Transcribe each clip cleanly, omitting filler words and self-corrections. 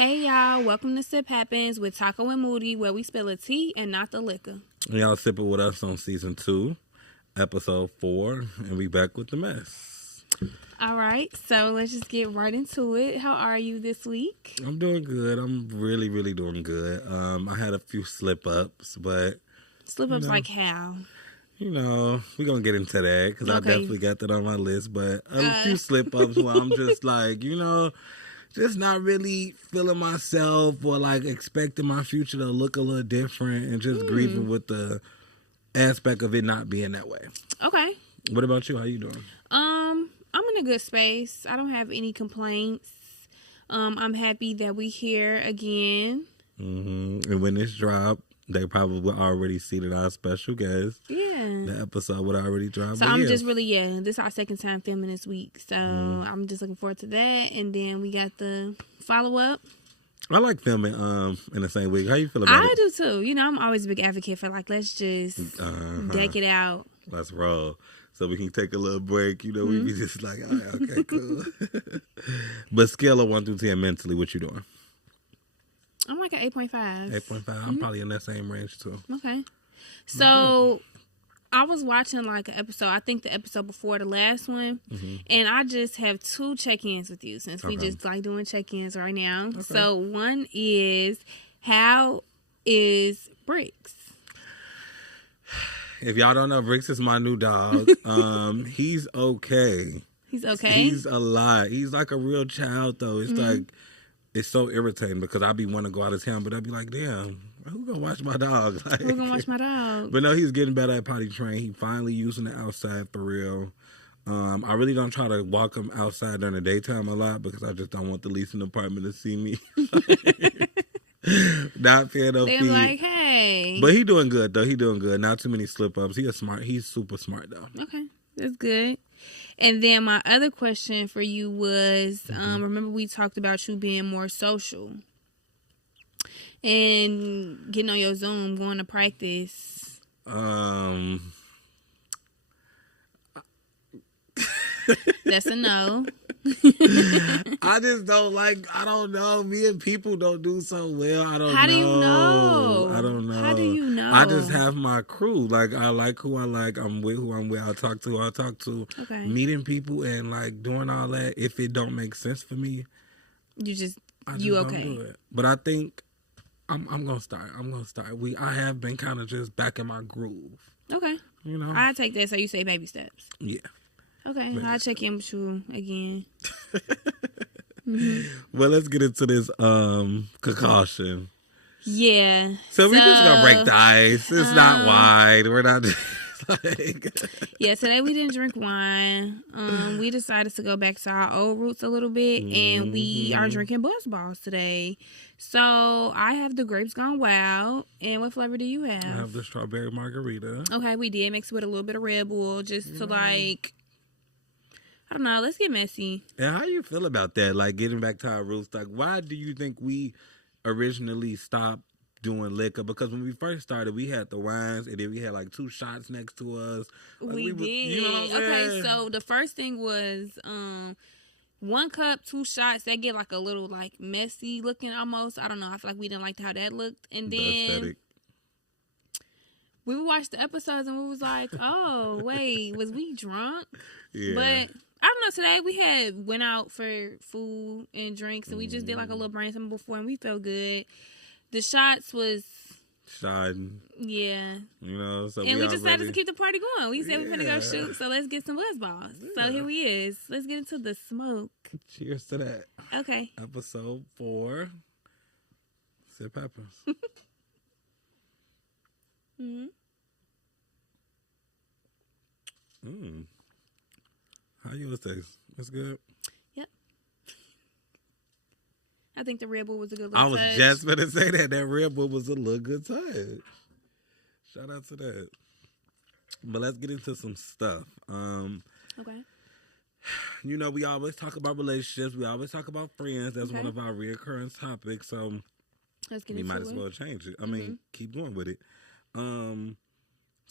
Hey y'all, welcome to Sip Happens with Taco and Moody, where we spill a tea and not the liquor. Y'all sipping with us on season 2, episode 4, and we back with the mess. All right, so let's just get right into it. How are you this week? I'm doing good. I'm really, really doing good. I had a few slip-ups, but... Slip-ups like how? You know, we're going to get into that, because I definitely got that on my list, but a few slip-ups where I'm just like, just not really feeling myself or like expecting my future to look a little different and just grieving with the aspect of it not being that way. Okay. What about you? How you doing? I'm in a good space. I don't have any complaints. I'm happy that we here again. Mm-hmm. And when this drop, they probably will already see that our special guest. Yeah. The episode would already drop. So I'm just really, this is our second time filming this week. So I'm just looking forward to that. And then we got the follow-up. I like filming in the same week. How you feel about it? I do too. I'm always a big advocate for let's just deck it out. Let's roll. So we can take a little break. We be just like, all right, okay, cool. But scale of 1 through 10 mentally, what you doing? I'm like an 8.5. 8.5. I'm probably in that same range too. Okay. So I was watching an episode, I think the episode before the last one, and I just have 2 check-ins with you since we just doing check-ins right now. Okay. So one is, how is Bricks? If y'all don't know, Bricks is my new dog. He's okay. He's okay? He's a lot. He's like a real child though. It's like, it's so irritating because I be wanting to go out of town, but I'd be like, damn, who gonna watch my dog? Who gonna watch my dog? But no, he's getting better at potty train. He finally using the outside for real. I really don't try to walk him outside during the daytime a lot because I just don't want the leasing department to see me. Not paying no They're fee. like, hey. But he doing good though. He doing good. Not too many slip ups. He's super smart though. Okay, that's good. And then my other question for you was, remember we talked about you being more social and getting on your Zoom, going to practice. That's a no. I just don't I don't know. Me and people don't do so well. I don't know. How do you know? I don't know. How do you know? I just have my crew. I like who I like. I'm with who I'm with. I talk to who I talk to. Okay. Meeting people and doing all that. If it don't make sense for me, you okay? Don't do it. But I think I'm gonna start. I have been kind of just back in my groove. Okay. I take that. So you say baby steps. Yeah. Okay, I'll check in with you again. Well, let's get into this concoction. Yeah. So we just gonna break the ice. It's not wine. We're not Yeah, today we didn't drink wine. We decided to go back to our old roots a little bit, and we are drinking Buzz Balls today. So I have the Grapes Gone Wild. And what flavor do you have? I have the strawberry margarita. Okay, we did mix it with a little bit of Red Bull just to I don't know. Let's get messy. And how you feel about that? Getting back to our roots. Why do you think we originally stopped doing liquor? Because when we first started, we had the wines, and then we had 2 shots next to us. We did. You know what I'm saying? Okay, so the first thing was 1 cup, 2 shots. That get a little messy looking almost. I don't know. I feel like we didn't like how that looked. And then the aesthetic. We would watch the episodes and we was like, oh, wait, was we drunk? Yeah. But I don't know. Today we went out for food and drinks, and we just did a little brainstorming before, and we felt good. The shots was shine. Yeah. So and we decided to keep the party going. We said we're gonna go shoot, so let's get some Buzz Balls. Yeah. So here we is. Let's get into the smoke. Cheers to that. Okay. Episode 4. Sip Happens. How yours taste? It's good? Yep. I think the Red Bull was a good I was touch. just going to say that. That Red Bull was a little good touch. Shout out to that. But let's get into some stuff. Okay. We always talk about relationships. We always talk about friends. That's one of our reoccurring topics. So we might as well change it. I mean, keep going with it.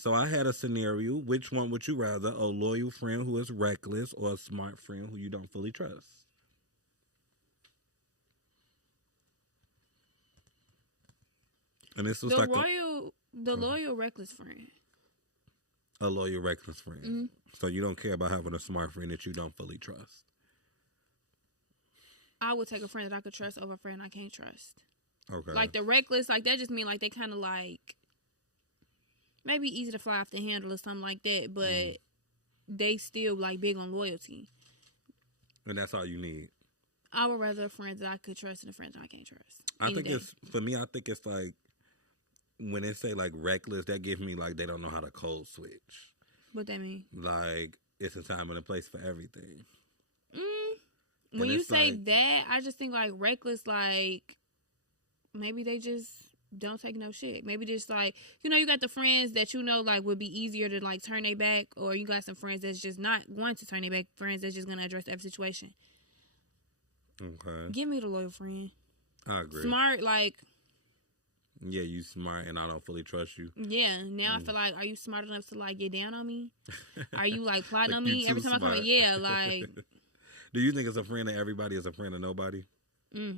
So I had a scenario. Which one would you rather? A loyal friend who is reckless or a smart friend who you don't fully trust? And this was the loyal reckless friend. A loyal reckless friend. Mm-hmm. So you don't care about having a smart friend that you don't fully trust. I would take a friend that I could trust over a friend I can't trust. Okay. Like the reckless, like that just mean like they kind of like maybe easy to fly off the handle or something like that, but they still like big on loyalty. And that's all you need. I would rather a friend that I could trust than a friend that I can't trust. I think it's like when they say like reckless, that gives me like they don't know how to code switch. What that mean? Like it's a time and a place for everything. When you say like, that, I just think like reckless, like maybe they just don't take no shit. Maybe just like, you got the friends that like would be easier to like turn their back, or you got some friends that's just not going to turn their back, friends that's just going to address every situation. Okay. Give me the loyal friend. I agree. Smart, like. Yeah, you smart and I don't fully trust you. Yeah, now I feel like, are you smart enough to like get down on me? Are you like plotting on me every time I come in? Yeah, like. Do you think it's a friend of everybody is a friend of nobody? To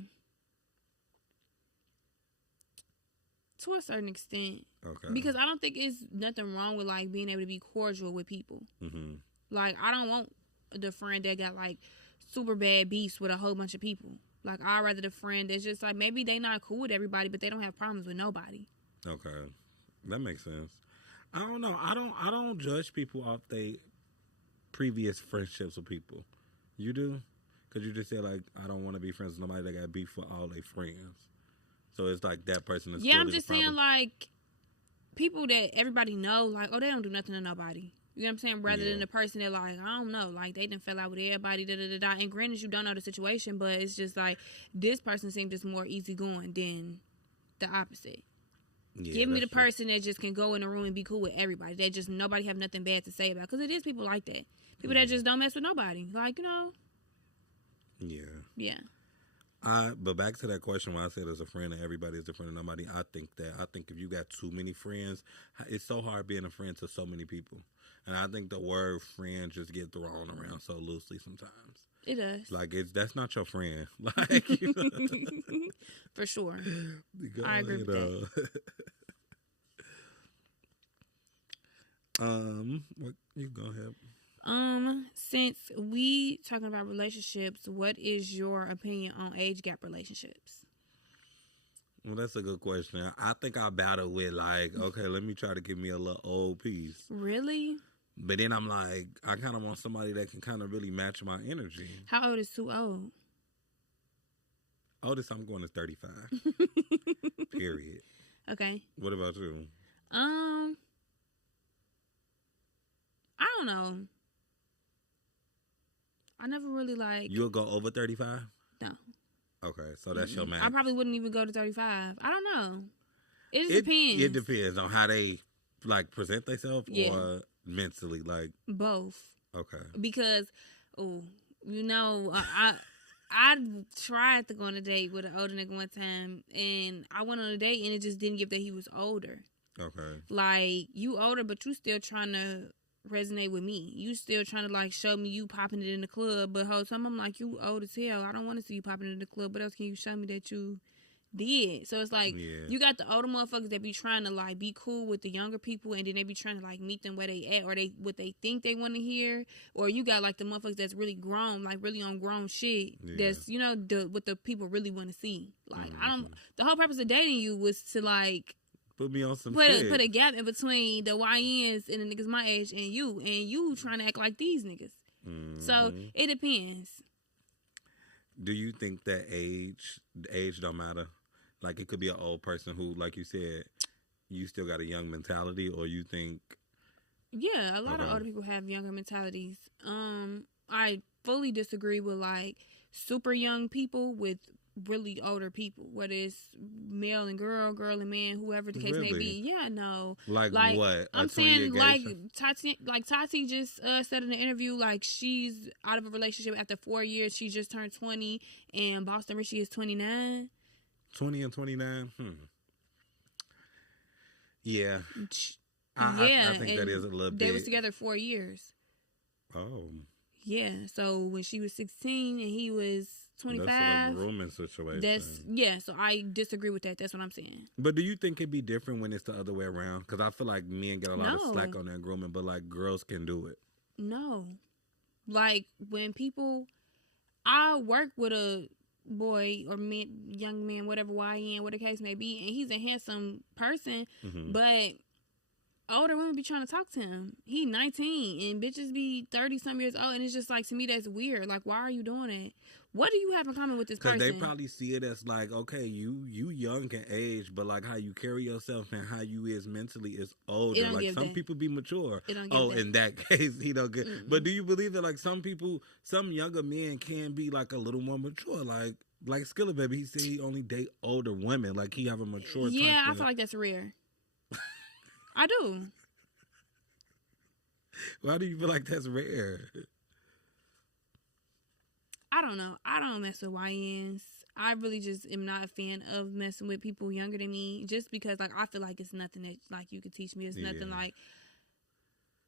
a certain extent. Okay. Because I don't think it's nothing wrong with like being able to be cordial with people. Mm-hmm. Like I don't want the friend that got like super bad beefs with a whole bunch of people. Like I'd rather the friend that's just like maybe they not cool with everybody, but they don't have problems with nobody. Okay, that makes sense. I don't know. I don't judge people off their previous friendships with people. You do? Because you just said, like, I don't want to be friends with nobody that got beef with all their friends. So it's like that person is I'm just saying, like, people that everybody know, like, oh, they don't do nothing to nobody. You know what I'm saying? Rather than the person that, like, I don't know, like, they didn't fell out with everybody, da-da-da-da. And granted, you don't know the situation, but it's just like, this person seems just more easygoing than the opposite. Yeah, give me the person that just can go in the room and be cool with everybody. That just nobody have nothing bad to say about. Because it is people like that. People that just don't mess with nobody. Like, Yeah. Yeah. But back to that question when I said as a friend and everybody is a friend of nobody, I think if you got too many friends, it's so hard being a friend to so many people. And I think the word friend just get thrown around so loosely sometimes. It does. Like, that's not your friend. Like, For sure. I agree with that. What, you go ahead. Since we talking about relationships, what is your opinion on age gap relationships? Well, that's a good question. I think I battle with like, okay, let me try to give me a little old piece. Really? But then I'm like, I kind of want somebody that can kind of really match my energy. How old is too old? Oldest I'm going is 35. Period. Okay. What about you? I don't know. I never really like. You'll go over 35? No. Okay, so that's your max. I probably wouldn't even go to 35. I don't know. It depends. It depends on how they like present themselves or mentally, like both. Okay. Because, I tried to go on a date with an older nigga one time, and I went on a date and it just didn't give that he was older. Okay. Like, you older, but you still trying to resonate with me. You still trying to like show me you popping it in the club, but whole time I'm like, you old as hell. I don't want to see you popping it in the club. What else can you show me that you did? So it's like you got the older motherfuckers that be trying to like be cool with the younger people, and then they be trying to like meet them where they at, or what they think they want to hear. Or you got like the motherfuckers that's really grown, like really on grown shit. That's what the people really want to see. Like the whole purpose of dating you was to like put me on some put a gap in between the YNs and the niggas my age and you trying to act like these niggas. Mm-hmm. So it depends. Do you think that age don't matter? Like it could be an old person who, like you said, you still got a young mentality, or you think? Yeah, a lot of older people have younger mentalities. I fully disagree with like super young people with really older people, whether it's male and girl and man, whoever the case may be. Yeah, no. Like what? I'm saying like Tati just said in the interview, like she's out of a relationship after 4 years. She just turned 20, and Boston Richie is 29. 20 and 29? Yeah. I think that is a little bit. They was together 4 years. Oh. Yeah. So when she was 16 and he was 25. That's a grooming situation. So I disagree with that. That's what I'm saying. But do you think it'd be different when it's the other way around? Because I feel like men get a lot of slack on their grooming, but like girls can do it. No. Like when people, I work with a boy or young man, whatever YN, whatever the case may be, and he's a handsome person, but older women be trying to talk to him. He 19 and bitches be 30 some years old, and it's just like, to me, that's weird. Like, why are you doing it? What do you have in common with this person? Because they probably see it as like, okay, you young can age, but like how you carry yourself and how you is mentally is older. Like some people be mature. In that case, he don't get. Mm-hmm. But do you believe that like some younger men can be like a little more mature? Like Skilla Baby, he said he only date older women. Like he have a mature. Yeah, I feel like that's rare. I do. Why do you feel like that's rare? I don't know. I don't mess with YNs. I really just am not a fan of messing with people younger than me, just because like I feel like it's nothing that like you could teach me. It's nothing like.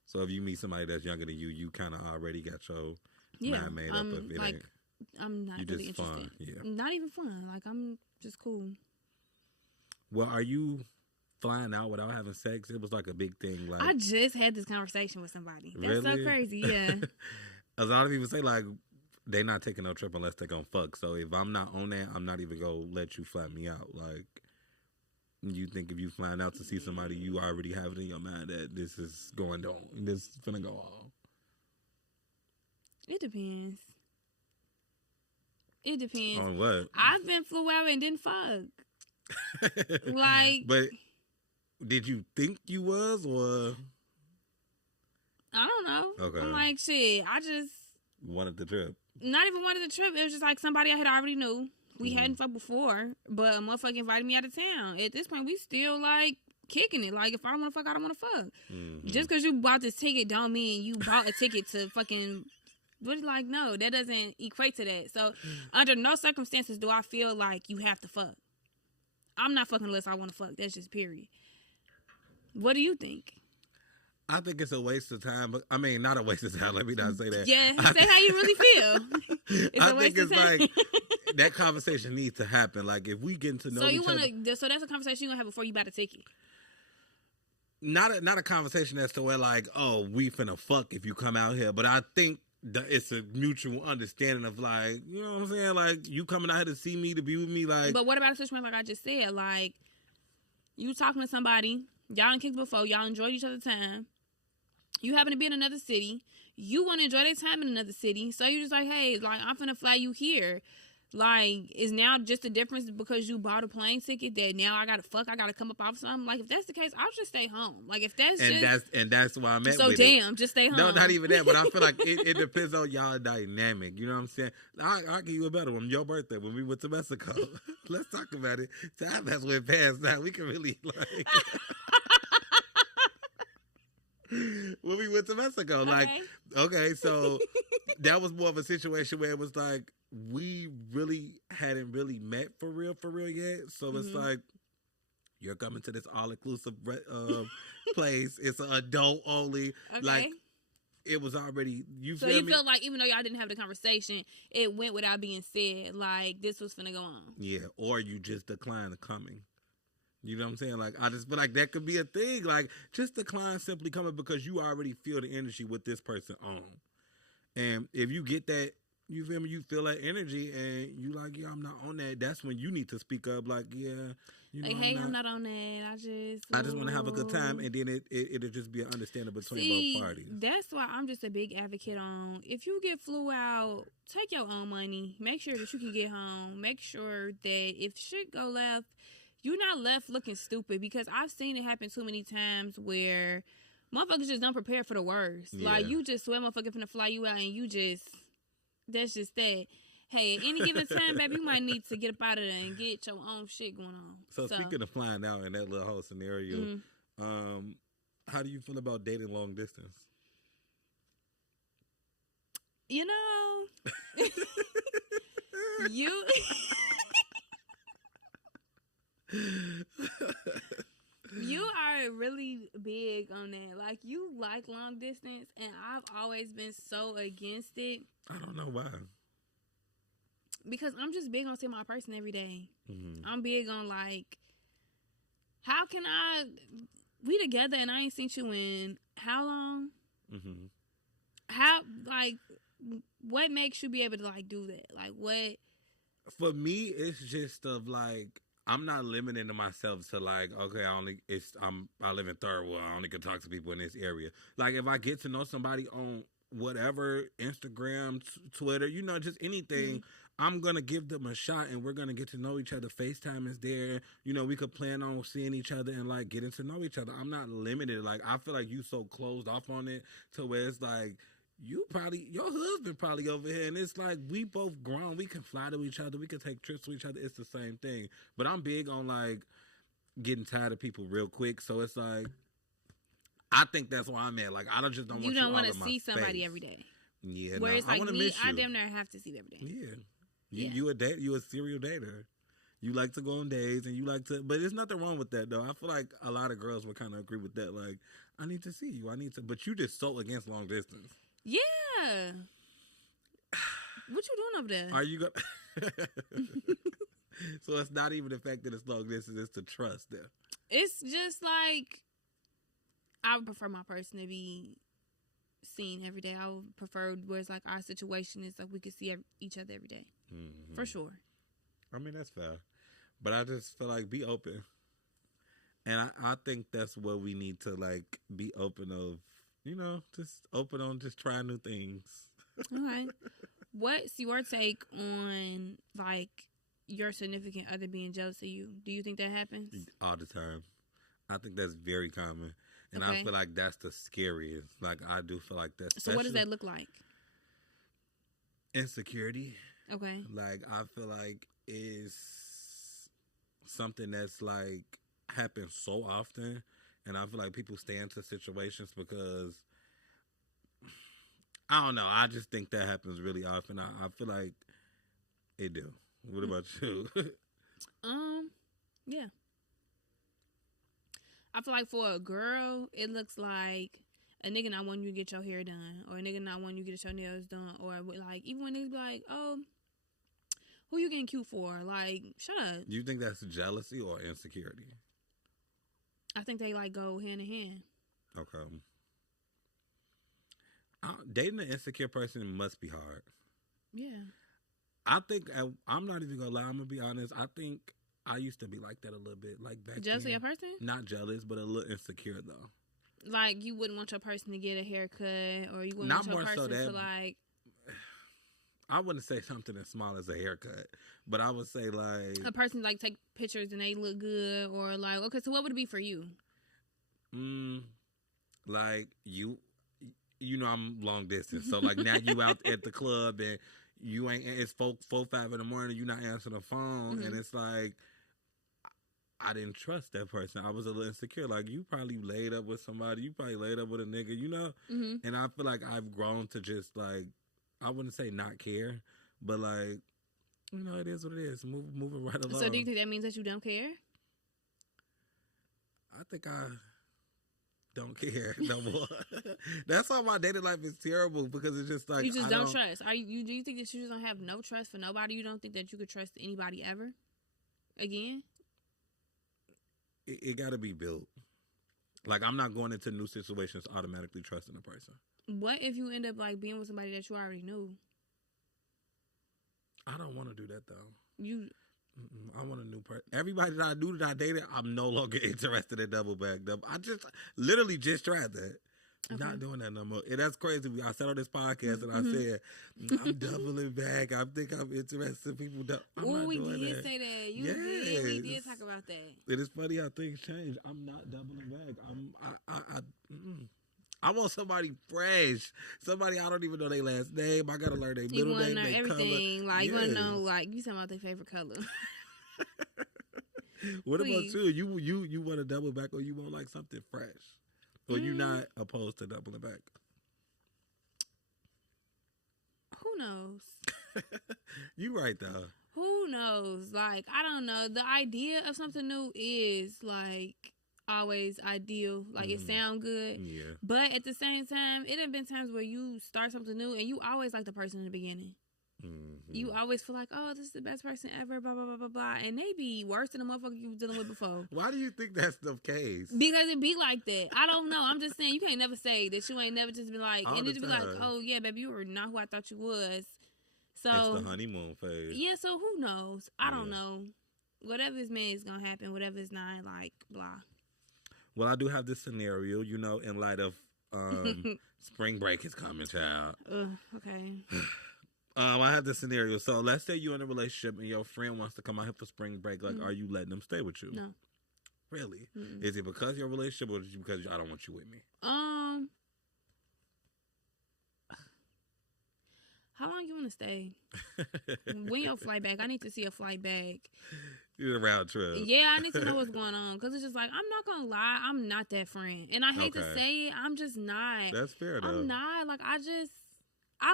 So if you meet somebody that's younger than you, you kind of already got your mind made up of it. Like, I'm not really interested. Fun. Yeah. Not even fun. Like I'm just cool. Well, are you flying out without having sex? It was like a big thing. Like I just had this conversation with somebody. That's really? So crazy. Yeah. A lot of people say like they not taking no trip unless they gonna fuck. So if I'm not on that, I'm not even gonna let you fly me out. Like you think if you flying out to see somebody, you already have it in your mind that this is going on. This is finna go on. It depends. It depends. On what? I've been flew out and didn't fuck. Like, but did you think you was, or I don't know. Okay. I'm like, shit, I just wanted the trip. Not even wanted the trip. It was just like somebody I had already knew. We hadn't fucked before, but a motherfucker invited me out of town. At this point, we still like kicking it. Like, if I don't want to fuck, I don't want to fuck. Mm-hmm. Just because you bought this ticket don't mean you bought a ticket to fucking. But like, no, that doesn't equate to that. So, under no circumstances do I feel like you have to fuck. I'm not fucking unless I want to fuck. That's just period. What do you think? I think it's a waste of time, but I mean, not a waste of time. Let me not say that. Yeah, say how you really feel. It's a waste of time. Like that conversation needs to happen. Like if we get to know each other. So that's a conversation you're gonna have before you buy the ticket. Not a conversation as to where like, oh, we finna fuck if you come out here. But I think that it's a mutual understanding of like, you know what I'm saying? Like you coming out here to see me, to be with me, like. But what about a situation like I just said? Like you talking to somebody, y'all done kicked before, y'all enjoyed each other's time. You happen to be in another city. You want to enjoy that time in another city. So you're just like, hey, like, I'm finna fly you here. Like, is now just a difference because you bought a plane ticket that now I got to come up off something? Like, if that's the case, I'll just stay home. Like, if that's that's why I'm at so with damn, it. just stay home. No, not even that. But I feel like it depends on y'all dynamic. You know what I'm saying? I'll give you a better one. Your birthday, when we went to Mexico. Let's talk about it. Time has went past now. We can really, like... when we went to Mexico, like, okay, so that was more of a situation where it was like we really hadn't really met for real yet. So it's like you're coming to this all-inclusive place. It's an adult only. Okay. Like it was already. So you felt like even though y'all didn't have the conversation, it went without being said. Like this was finna go on. Yeah, or you just declined coming. You know what I'm saying? Like, I just feel like that could be a thing. Like, just decline simply coming because you already feel the energy with this person on. And if you get that, you feel me? You feel that energy and you like, yeah, I'm not on that. That's when you need to speak up. Like, yeah, you know, like, hey, I'm not on that. I just want to have a good time. And then it'll just be an understanding between both parties. That's why I'm just a big advocate on if you get flew out, take your own money. Make sure that you can get home. Make sure that if shit go left, you're not left looking stupid, because I've seen it happen too many times where motherfuckers just don't prepare for the worst. Yeah. Like, you just swear motherfucker finna fly you out and you just, that's just that. Hey, at any given time, baby, you might need to get up out of there and get your own shit going on. So speaking of flying out in that little whole scenario, how do you feel about dating long distance? You know, you You are really big on that. Like, you like long distance, and I've always been so against it. I don't know why. Because I'm just big on seeing my person every day. Mm-hmm. I'm big on, like, how can we together and I ain't seen you in how long? Mm-hmm. How, like, what makes you be able to, like, do that? Like, what? For me, it's just of, like, I'm not limiting to myself to, like, okay, I live in third world. I only can talk to people in this area. Like, if I get to know somebody on whatever, Instagram, Twitter, you know, just anything, I'm going to give them a shot and we're going to get to know each other. FaceTime is there. You know, we could plan on seeing each other and, like, getting to know each other. I'm not limited. Like, I feel like you so closed off on it to where it's like, your husband probably over here, and it's like we both grown. We can fly to each other. We can take trips to each other. It's the same thing. But I'm big on, like, getting tired of people real quick. So it's like, I think that's why I'm at. Like, I don't want you want to see somebody every day. Yeah, where it's like me, I damn near have to see you every day. Yeah, you a serial dater. You like to go on dates and you like to, but there's nothing wrong with that though. I feel like a lot of girls would kind of agree with that. Like, I need to see you. But you just so against long distance. Yeah. What you doing over there? Are you going? So it's not even the fact that it's long distance; it's the trust there. It's just like I would prefer my person to be seen every day. I would prefer where it's like our situation is like we could see each other every day, for sure. I mean, that's fair, but I just feel like be open, and I think that's what we need to, like, be open of. You know, just open on just trying new things. All right. What's your take on, like, your significant other being jealous of you? Do you think that happens? All the time. I think that's very common. And I feel like that's the scariest. Like, I do feel like that. So what does that look like? Insecurity. Okay. Like, I feel like is something that's, like, happens so often. And I feel like people stay into situations because, I don't know, I just think that happens really often. I feel like it do. What about you? Yeah. I feel like for a girl, it looks like a nigga not wanting you to get your hair done, or a nigga not wanting you to get your nails done, or like even when niggas be like, oh, who you getting cute for? Like, shut up. You think that's jealousy or insecurity? I think they, like, go hand in hand. Okay. Dating an insecure person must be hard. Yeah. I think, I'm not even gonna lie, I'm gonna be honest, I think I used to be like that a little bit. Like, back jealous then. of your person? Not jealous, but a little insecure, though. Like, you wouldn't want your person to get a haircut, or you wouldn't want your person to, like... I wouldn't say something as small as a haircut, but I would say, like... A person, like, take pictures and they look good, or, like, okay, so what would it be for you? Like, you know I'm long distance, so, like, now you out at the club and you ain't... It's 4, 5 in the morning, you not answering the phone, and it's like... I didn't trust that person. I was a little insecure. Like, you probably laid up with somebody. You probably laid up with a nigga, you know? And I feel like I've grown to just, like... I wouldn't say not care, but, like, you know, it is what it is. Moving right along. So do you think that means that you don't care? I think I don't care no more. That's why my dating life is terrible, because it's just like... You just don't trust. Do you think that you just don't have no trust for nobody? You don't think that you could trust anybody ever? Again? It got to be built. Like, I'm not going into new situations automatically trusting a person. What if you end up, like, being with somebody that you already knew? I don't want to do that, though. I want a new person. Everybody that I knew that I dated, I'm no longer interested in double back. I literally just tried that. Okay. Not doing that no more. And that's crazy. I said on this podcast and I said, I'm doubling back. I think I'm interested in people. We did say that. We did talk about that. It is funny how things change. I'm not doubling back. I want somebody fresh. Somebody I don't even know their last name. I gotta learn their middle name, their everything. Color. Like, you wanna know, like, you talking about their favorite color. What about you? You want to double back, or you want, like, something fresh? Or you not opposed to doubling back? Who knows? You right, though. Who knows? Like, I don't know. The idea of something new is, like, always ideal. Like, it sound good. Yeah. But at the same time, it have been times where you start something new and you always like the person in the beginning. You always feel like, oh, this is the best person ever, blah, blah, blah, blah, blah. And they be worse than the motherfucker you were dealing with before. Why do you think that's the case? Because it be like that. I don't know. I'm just saying, you can't never say that you ain't never just been like, and it be like, oh, yeah, baby, you were not who I thought you was. So it's the honeymoon phase. Yeah, so who knows? I don't know. Whatever is meant is going to happen. Whatever is not, like, blah. Well, I do have this scenario, you know, in light of spring break is coming, child. Okay. I have this scenario. So let's say you're in a relationship and your friend wants to come out here for spring break. Like, are you letting them stay with you? No. Really? Is it because of your relationship or is it because I don't want you with me? How long you want to stay? When your flight back? I need to see a flight back. You're a round trip. Yeah, I need to know what's going on. Because it's just like, I'm not going to lie. I'm not that friend. And I hate to say it. I'm just not. That's fair, though. I'm not. Like, I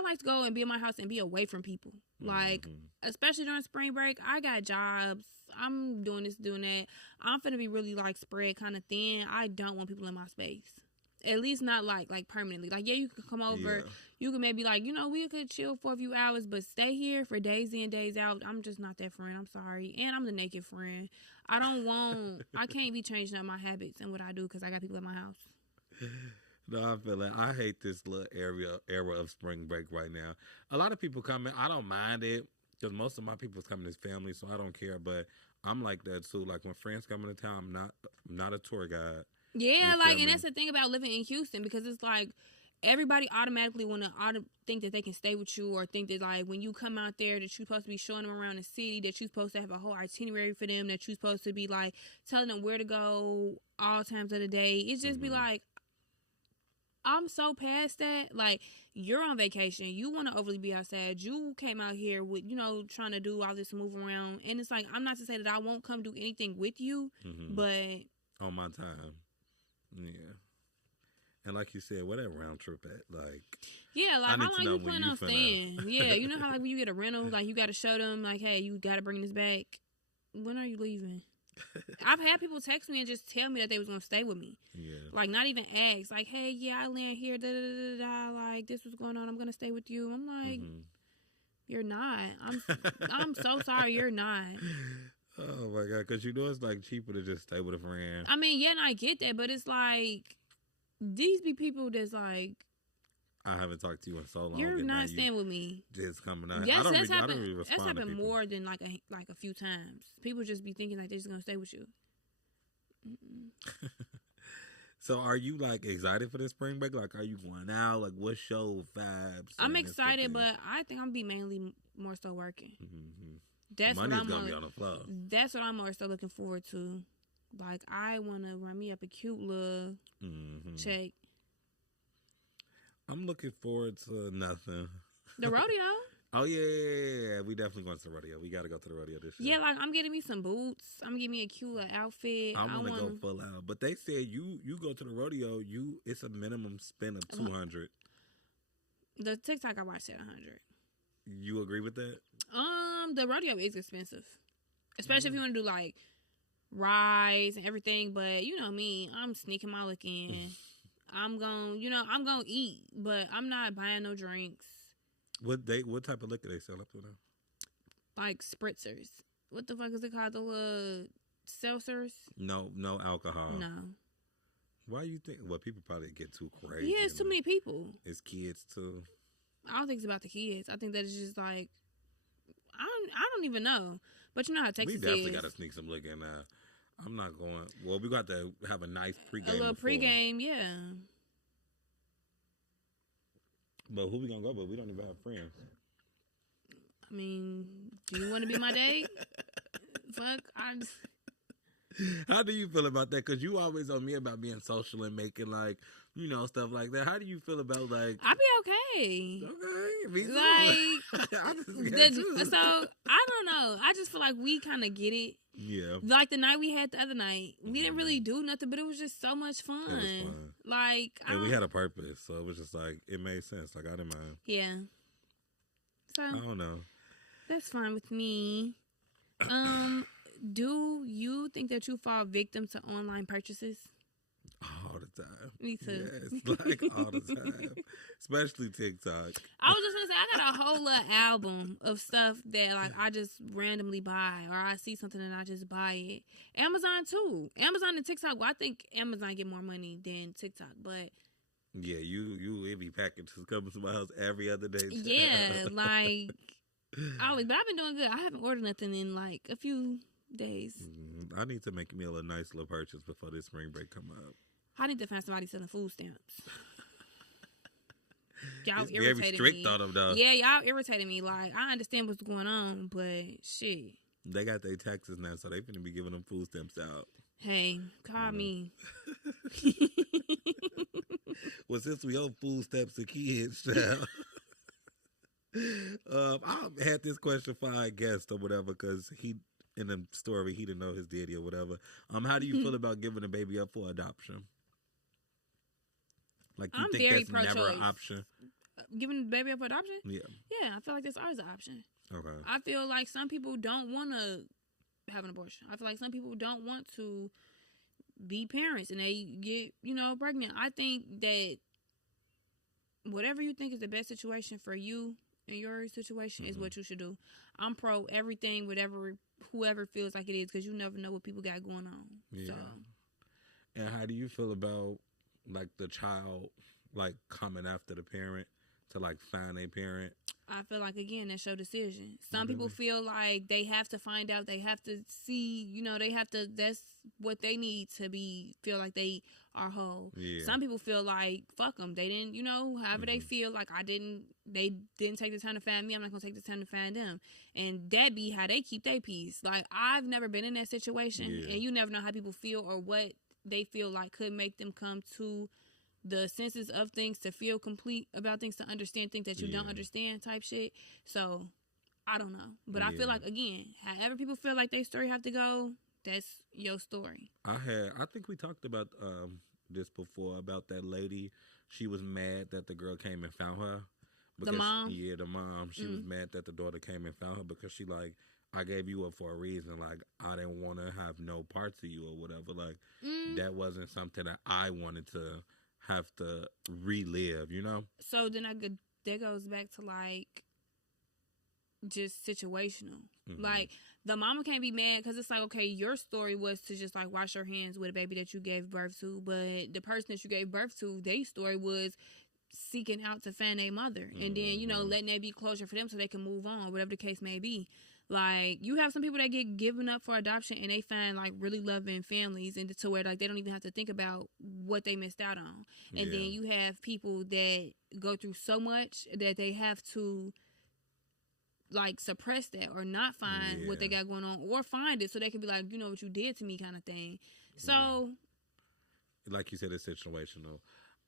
like to go and be in my house and be away from people. Like, especially during spring break, I got jobs. I'm doing this, doing that. I'm finna be really, like, spread kind of thin. I don't want people in my space. At least not, like permanently. Like, yeah, you could come over. Yeah. You could maybe, like, you know, we could chill for a few hours, but stay here for days in, days out. I'm just not that friend. I'm sorry. And I'm the naked friend. I can't be changing up my habits and what I do because I got people in my house. No, I feel like I hate this little era of spring break right now. A lot of people come in. I don't mind it because most of my people coming as family, so I don't care. But I'm like that too. Like when friends come into town, I'm not a tour guide. Yeah, like, and that's the thing about living in Houston because it's like everybody automatically want to think that they can stay with you or think that, like, when you come out there that you're supposed to be showing them around the city, that you're supposed to have a whole itinerary for them, that you're supposed to be, like, telling them where to go all times of the day. It's just be like, I'm so past that. Like, you're on vacation. You want to overly be outside. You came out here with, you know, trying to do all this move around. And it's like, I'm not to say that I won't come do anything with you, but... on my time. Yeah. And like you said, whatever round trip at, like... Yeah, like, how long you plan on staying? Yeah, you know how, like, when you get a rental, like, you got to show them, like, hey, you got to bring this back. When are you leaving? I've had people text me and just tell me that they was going to stay with me. Yeah. Like, not even ask. Like, hey, yeah, I land here, da-da-da-da-da. Like, this was going on. I'm going to stay with you. I'm like, you're not. I'm so sorry, you're not. Oh, my God. Because you know it's, like, cheaper to just stay with a friend. I mean, yeah, and I get that. But it's like, these be people that's like... I haven't talked to you in so long. You're not staying with me. Just coming out. Yes, I don't really respond that's happened to more than like a few times. People just be thinking like they're just going to stay with you. So are you, like, excited for this spring break? Like, are you going out? Like, what's your vibes? I'm excited, but I think I'm going to be mainly more so working. That's money's going to be on the floor. That's what I'm more so looking forward to. Like, I want to run me up a cute little check. I'm looking forward to nothing. The rodeo? Oh, yeah. We definitely going to the rodeo. We got to go to the rodeo this year. Yeah, like, I'm getting me some boots. I'm getting me a cute little outfit. I want to go full out. But they said you go to the rodeo, it's a minimum spend of $200. The TikTok I watched said $100. You agree with that? The rodeo is expensive. Especially if you want to do, like, rides and everything. But, you know me, I'm sneaking my look in. I'm going to eat, but I'm not buying no drinks. What type of liquor they sell up to now? Like spritzers. What the fuck is it called? The little seltzers? No alcohol. No. Why you think? Well, people probably get too crazy. Yeah, it's too many people. It's kids too. I don't think it's about the kids. I think that it's just like, I don't even know. But you know how Texas is. We definitely got to sneak some liquor in there. I'm not going. Well, we got to have a nice pregame. A little pregame, yeah. But who we gonna go with? We don't even have friends. I mean, do you want to be my date? Fuck, How do you feel about that? Because you always on me about being social and making, like, you know, stuff like that. How do you feel about, like... I'll be okay. Okay. Me too. Like, so, I don't know. I just feel like we kind of get it. Yeah. Like the night we had the other night. We didn't really do nothing, but it was just so much fun. It was fun. Like... And we had a purpose, so it was just like, it made sense. Like, I didn't mind. Yeah. So... I don't know. That's fine with me. Do you think that you fall victim to online purchases? All the time. Me too. Yes, like all the time. Especially TikTok. I was just gonna say, I got a whole little album of stuff that like I just randomly buy, or I see something and I just buy it. Amazon too. Amazon and TikTok. Well, I think Amazon get more money than TikTok, but yeah, you every package is coming to my house every other day. Yeah, like always. But I've been doing good. I haven't ordered nothing in like a few days. I need to make me a nice little purchase before this spring break come up. I need to find somebody selling food stamps. Y'all it's irritated very strict me. on them though. Yeah, y'all irritated me. Like, I understand what's going on, but shit. They got their taxes now, so they finna be giving them food stamps out. Hey, call me. Well, since we owe food stamps to kids, child. I had this question for our guest or whatever, because he, in the story, he didn't know his daddy or whatever. How do you feel about giving a baby up for adoption? Like, you think that's never an option? Giving the baby up for adoption? Yeah. Yeah, I feel like that's always an option. Okay. I feel like some people don't want to have an abortion. I feel like some people don't want to be parents and they get, pregnant. I think that whatever you think is the best situation for you in your situation is what you should do. I'm pro everything, whoever feels like it is, because you never know what people got going on. Yeah. So. And how do you feel about, like, the child, like, coming after the parent to, like, find a parent? I feel like, again, that's your decision. Some people feel like they have to find out, they have to see, that's what they need to feel like they are whole. Yeah. Some people feel like, fuck them. They didn't, however they feel like they didn't take the time to find me, I'm not going to take the time to find them. And that be how they keep their peace. Like, I've never been in that situation, and you never know how people feel or what they feel like could make them come to the senses of things, to feel complete about things, to understand things that you don't understand type shit. So, I don't know. But I feel like, again, however people feel like their story have to go, that's your story. I think we talked about this before, about that lady. She was mad that the girl came and found her. The mom? Yeah, the mom. She was mad that the daughter came and found her because she like, I gave you up for a reason. Like, I didn't want to have no parts of you or whatever. Like, that wasn't something that I wanted to have to relive, So then that goes back to like just situational. Like, the mama can't be mad because it's like, okay, your story was to just like wash your hands with a baby that you gave birth to, but the person that you gave birth to, their story was seeking out to find a mother, and then letting that be closure for them so they can move on, whatever the case may be. Like, you have some people that get given up for adoption and they find like really loving families, and to where like they don't even have to think about what they missed out on. And then you have people that go through so much that they have to like suppress that or not find what they got going on, or find it so they can be like, what you did to me kind of thing. So, like you said, it's situational.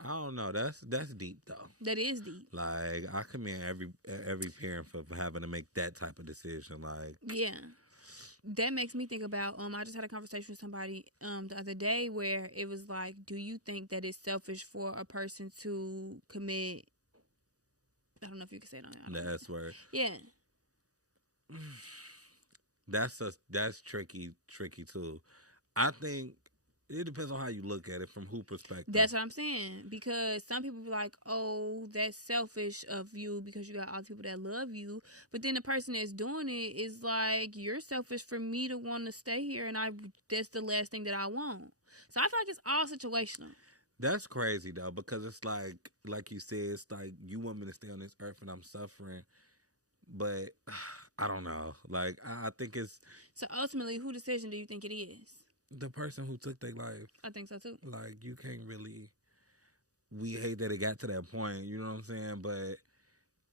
I don't know. That's deep though. That is deep. Like, I commend every parent for having to make that type of decision. Like, yeah, that makes me think about. I just had a conversation with somebody the other day where it was like, do you think that it's selfish for a person to commit? I don't know if you can say it on there. The S word. Yeah. That's tricky too. I think. It depends on how you look at it, from who perspective. That's what I'm saying. Because some people be like, oh, that's selfish of you because you got all the people that love you. But then the person that's doing it is like, you're selfish for me to want to stay here, and that's the last thing that I want. So I feel like it's all situational. That's crazy, though, because it's like you said, it's like, you want me to stay on this earth and I'm suffering. But I don't know. Like, I think it's... So ultimately, whose decision do you think it is? The person who took their life. I think so too. Like, you can't really... We hate that it got to that point, you know what I'm saying? But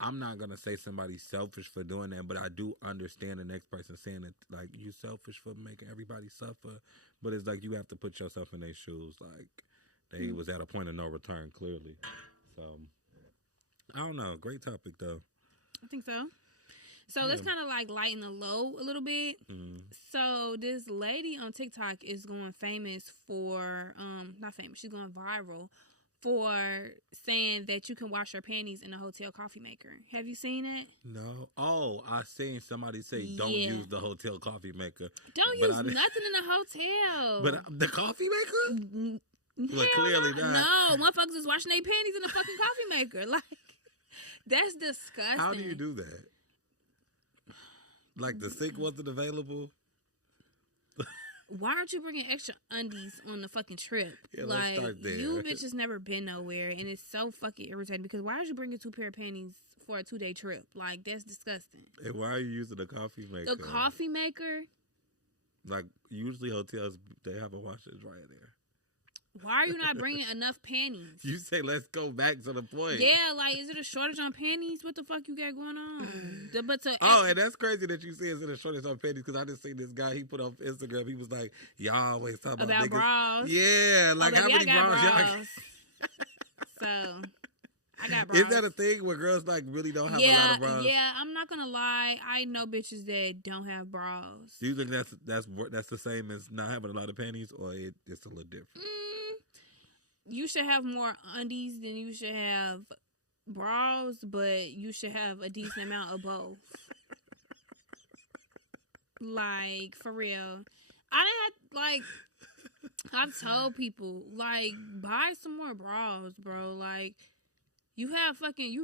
I'm not going to say somebody's selfish for doing that, but I do understand the next person saying that, like, you selfish for making everybody suffer. But it's like, you have to put yourself in their shoes. Like, they was at a point of no return, clearly. So, I don't know. Great topic, though. I think so. So let's kind of like lighten the load a little bit. So this lady on TikTok is going famous for, not famous, she's going viral for saying that you can wash your panties in a hotel coffee maker. Have you seen it? No. Oh, I seen somebody say don't use the hotel coffee maker. Don't use nothing in a hotel. But the coffee maker? Well, clearly not. No, motherfuckers is washing their panties in a fucking coffee maker. Like, that's disgusting. How do you do that? Like the sink wasn't available? Why aren't you bringing extra undies on the fucking trip? Yeah, like, let's start there. You bitches never been nowhere, and it's so fucking irritating because why are you bringing 2 pair of panties for a 2-day trip? Like, that's disgusting. And why are you using a coffee maker? The coffee maker? Like, usually hotels, they have a washer and dryer there. Why are you not bringing enough panties? You say, let's go back to the point. Yeah, like, is it a shortage on panties? What the fuck you got going on? And that's crazy that you say it's in a shortage on panties because I just seen this guy, he put on Instagram, he was like, y'all always talk about niggas. Bras. Yeah, like how many bras y'all So, I got bras. Is that a thing where girls like really don't have a lot of bras? Yeah, I'm not gonna lie. I know bitches that don't have bras. Do you think that's the same as not having a lot of panties, or it's a little different? You should have more undies than you should have bras, but you should have a decent amount of both. Like, for real. I've told people, like, buy some more bras, bro. Like, you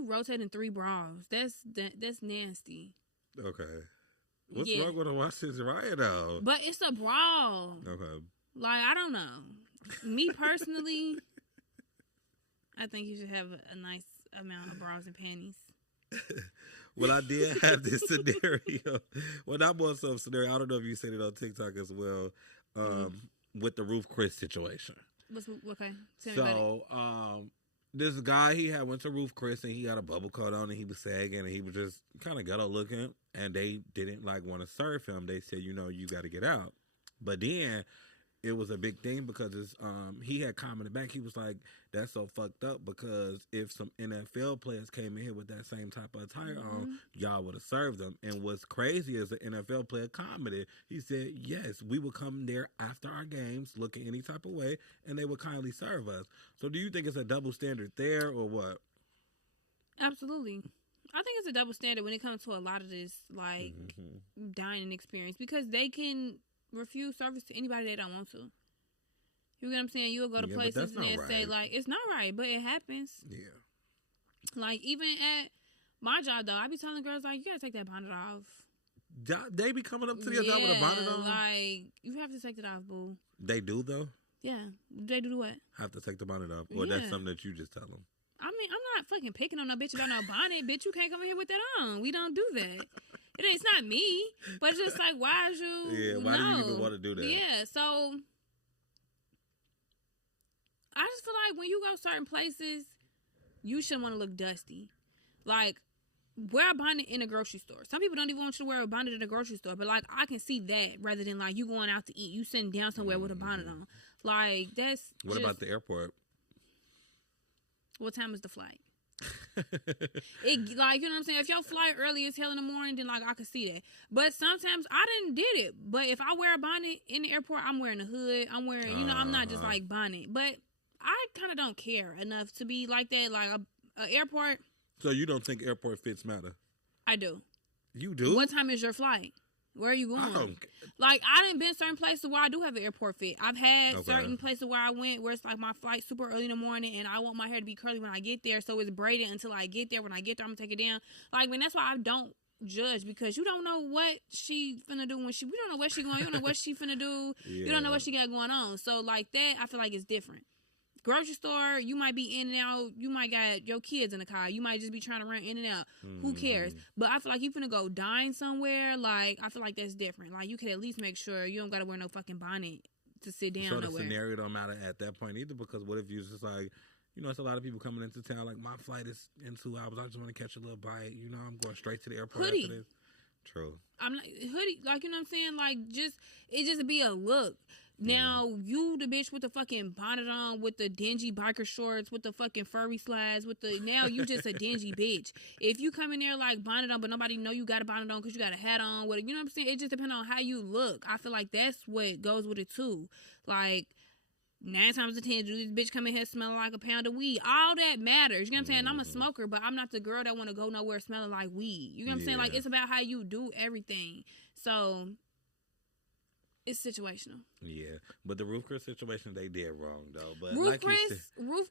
rotating 3 bras. That's nasty. Okay. What's wrong with a washer and dryer though? But it's a bra. Okay. Like, I don't know. Me personally, I think you should have a nice amount of bras and panties. Well, I did have this scenario. Well, not more so scenario. I don't know if you said it on TikTok as well, with the Ruth Chris situation. Okay. So, this guy, he went to Ruth Chris and he had a bubble coat on and he was sagging and he was just kind of ghetto looking, and they didn't want to serve him. They said, you got to get out. But then it was a big thing because he had commented back. He was like, that's so fucked up because if some NFL players came in here with that same type of attire on, y'all would have served them. And what's crazy is an NFL player commented, he said, yes, we would come there after our games looking any type of way and they would kindly serve us. So do you think it's a double standard there or what? Absolutely. I think it's a double standard when it comes to a lot of this, like, dining experience because they can refuse service to anybody they don't want to. You get what I'm saying? You'll go to places and they say, like, it's not right, but it happens. Yeah. Like, even at my job, though, I be telling girls, like, you gotta take that bonnet off. They be coming up to your job with a bonnet on? Like, you have to take it off, boo. They do, though? Yeah. They do what? Have to take the bonnet off? Or that's something that you just tell them? I mean, I'm not fucking picking on no bitch without no bonnet. Bitch, you can't come in here with that on. We don't do that. It's not me, but it's just like, why is you? Yeah, why do you even want to do that? Yeah, so I just feel like when you go certain places, you shouldn't want to look dusty. Like, wear a bonnet in a grocery store. Some people don't even want you to wear a bonnet in a grocery store, but like, I can see that rather than like you going out to eat, you sitting down somewhere with a bonnet on. Like, that's. What about the airport? What time is the flight? It, like, you know what I'm saying? If your flight early as hell in the morning, then like I could see that. But sometimes I didn't did it. But if I wear a bonnet in the airport, I'm wearing a hood. I'm wearing, I'm not just like bonnet. But I kind of don't care enough to be like that. Like a airport. So you don't think airport fits matter? I do. You do? What time is your flight? Where are you going? Like, I done been certain places where I do have an airport fit. I've had certain places where I went where it's like my flight super early in the morning and I want my hair to be curly when I get there. So it's braided until I get there. When I get there, I'm going to take it down. Like, I mean, that's why I don't judge because you don't know what she finna do we don't know where she going. You don't know what she finna do. Yeah. You don't know what she got going on. So, like, that, I feel like it's different. Grocery store, you might be in and out. You might got your kids in the car. You might just be trying to run in and out. Who cares? But I feel like you finna go dine somewhere. Like, I feel like that's different. Like, you could at least make sure you don't got to wear no fucking bonnet to sit down so nowhere. The scenario don't matter at that point either because what if you just like, it's a lot of people coming into town. Like, my flight is in 2 hours. I just want to catch a little bite. I'm going straight to the airport after this. True. I'm like, hoodie, like, you know what I'm saying? Like, it just be a look. Now, you the bitch with the fucking bonnet on, with the dingy biker shorts, with the fucking furry slides, now you just a dingy bitch. If you come in there like bonnet on, but nobody know you got a bonnet on because you got a hat on, you know what I'm saying? It just depends on how you look. I feel like that's what goes with it too. Like, 9 times out of 10, do this bitch come in here smelling like a pound of weed? All that matters. You know what I'm saying? I'm a smoker, but I'm not the girl that want to go nowhere smelling like weed. You know what I'm saying? Like, it's about how you do everything. So, it's situational. Yeah. But the Ruth Chris situation, they did wrong, though. But Ruth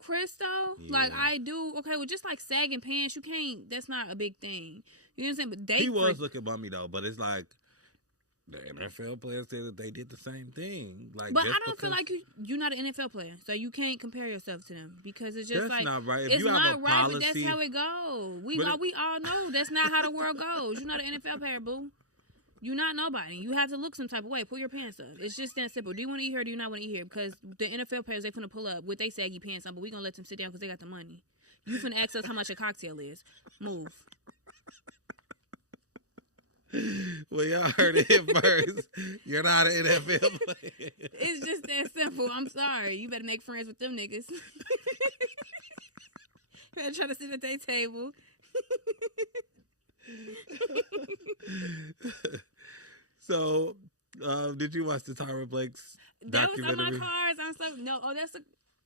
Chris, though, like, I do, okay, well, just like sagging pants, you can't, that's not a big thing. You know what I'm saying? But he was looking bummy, though, but it's like, the NFL players said that they did the same thing. Like, but I don't feel like you're not an NFL player, so you can't compare yourself to them because it's just that's not right. If it's you not have a right, policy, but that's how it goes. We all know that's not how the world goes. You're not an NFL player, boo. You're not nobody. You have to look some type of way. Pull your pants up. It's just that simple. Do you want to eat here or do you not want to eat here? Because the NFL players, they finna pull up with they saggy pants on, but we gonna let them sit down because they got the money. You finna ask us how much a cocktail is. Move. Well, y'all heard it here first. You're not an NFL player. It's just that simple. I'm sorry. You better make friends with them niggas. Better try to sit at their table. So, did you watch the Tyra Blake's documentary? That was on my cards.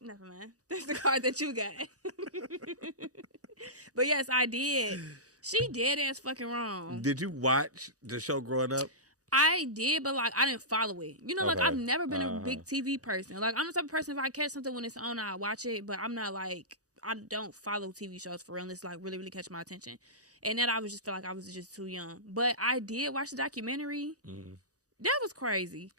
Never mind. That's the card that you got. But yes, I did. She dead ass fucking wrong. Did you watch the show growing up? I did, but like I didn't follow it. You know, like I've never been a big TV person. Like I'm the type of person, if I catch something when it's on, I watch it. But I'm not like, I don't follow TV shows for real unless like really, really catch my attention. And then I was just feel like I was just too young. But I did watch the documentary. Mm-hmm. That was crazy.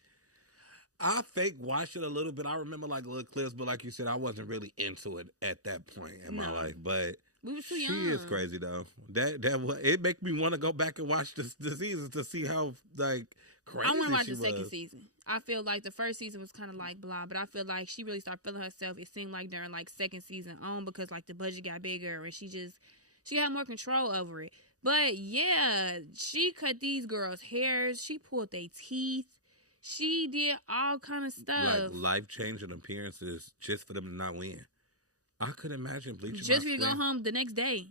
I fake watched it a little bit. I remember like little clips, but like you said, I wasn't really into it at that point in my life. But we were too young. She is crazy though. That it make me want to go back and watch the seasons to see how like crazy. I want to watch the was. Second season. I feel like the first season was kind of like blah, but I feel like she really started feeling herself. It seemed like during like second season on because like the budget got bigger and she had more control over it. But yeah, she cut these girls' hairs. She pulled their teeth. She did all kind of stuff. Like life-changing appearances just for them to not win. I could imagine bleaching just for you to go home the next day.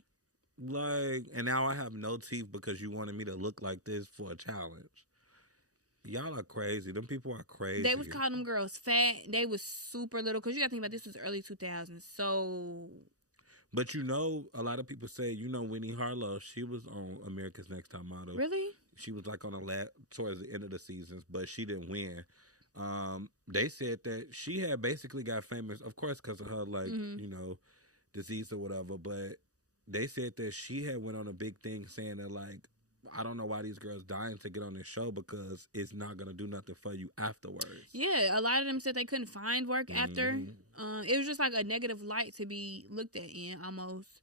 Like, and now I have no teeth because you wanted me to look like this for a challenge. Y'all are crazy. Them people are crazy. They was calling them girls fat. They was super little. Because you got to think about this was early 2000s. So... But you know, a lot of people say, you know, Winnie Harlow, she was on America's Next Top Model. Really? She was like on towards the end of the seasons, but she didn't win. They said that she had basically got famous, of course, because of her, like, you know, disease or whatever. But they said that she had went on a big thing saying that, like, I don't know why these girls dying to get on this show because it's not going to do nothing for you afterwards. Yeah, a lot of them said they couldn't find work after. It was just like a negative light to be looked at in almost.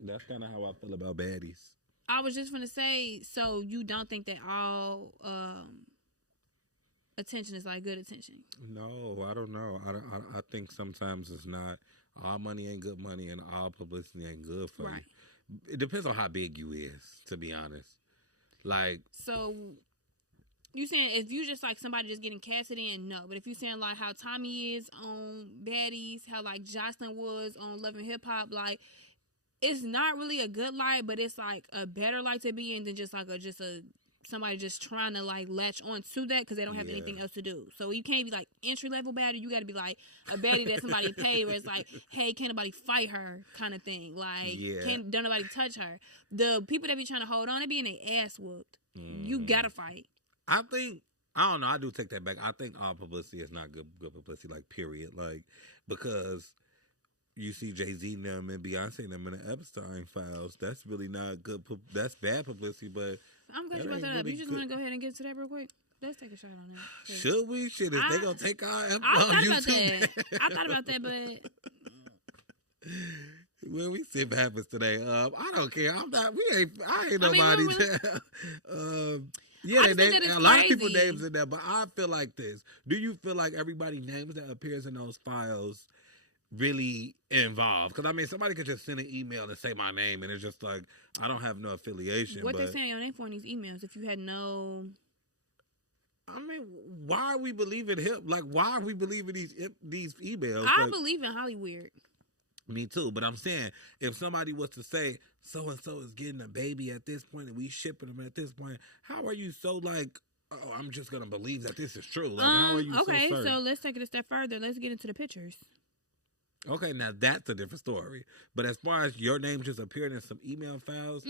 That's kind of how I feel about baddies. I was just going to say, so you don't think that all attention is like good attention? No, I don't know. I think sometimes it's not. All money ain't good money and all publicity ain't good for you. It depends on how big you is, to be honest. Like, so you saying if you just like somebody just getting casted in, no. But if you saying like how Tommy is on Baddies, how like Jocelyn was on Love and Hip Hop, like it's not really a good light, but it's like a better light to be in than just like somebody just trying to like latch on to that because they don't have anything else to do. So you can't be like entry level baddie. You got to be like a baddie that somebody paid where it's like, hey, can't nobody fight her kind of thing. Like, don't nobody touch her. The people that be trying to hold on, they be in their ass whooped. You gotta fight. I don't know. I do take that back. I think all publicity is not good publicity. Like, period. Like, because you see Jay-Z and them and Beyonce and them in the Epstein files. That's really not good. That's bad publicity, but I'm glad you brought that up. You just want to go ahead and get to that real quick? Let's take a shot on that. Should we? Shit, if they gonna take our I thought about that. I thought about that, but when we see what happens today, I don't care. I ain't nobody. A lot of people names in there, but I feel like this. Do you feel like everybody names that appears in those files really involved? Because I mean, somebody could just send an email and say my name, and it's just like I don't have no affiliation. What they're saying your name for in these emails? If you had no, I mean, why are we believing him? Like, why are we believing these emails? I believe in Hollywood. Me too, but I'm saying if somebody was to say so and so is getting a baby at this point and we shipping them at this point, how are you so like oh, I'm just gonna believe that this is true. Like, how are you okay, so certain? So let's take it a step further. Let's get into the pictures. Okay, now that's a different story. But as far as your name just appearing in some email files,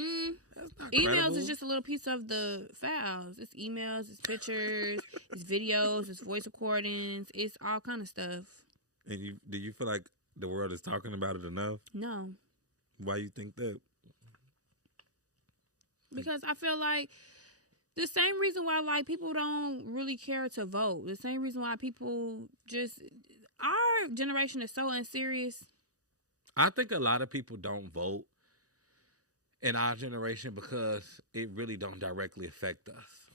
that's not emails credible. is just a little piece of the files. It's emails, it's pictures, it's videos, it's voice recordings, it's all kind of stuff. And do you feel like the world is talking about it enough? No. Why you think that? Because I feel like the same reason why like people don't really care to vote. The same reason why people just our generation is so unserious. I think a lot of people don't vote in our generation because it really don't directly affect us.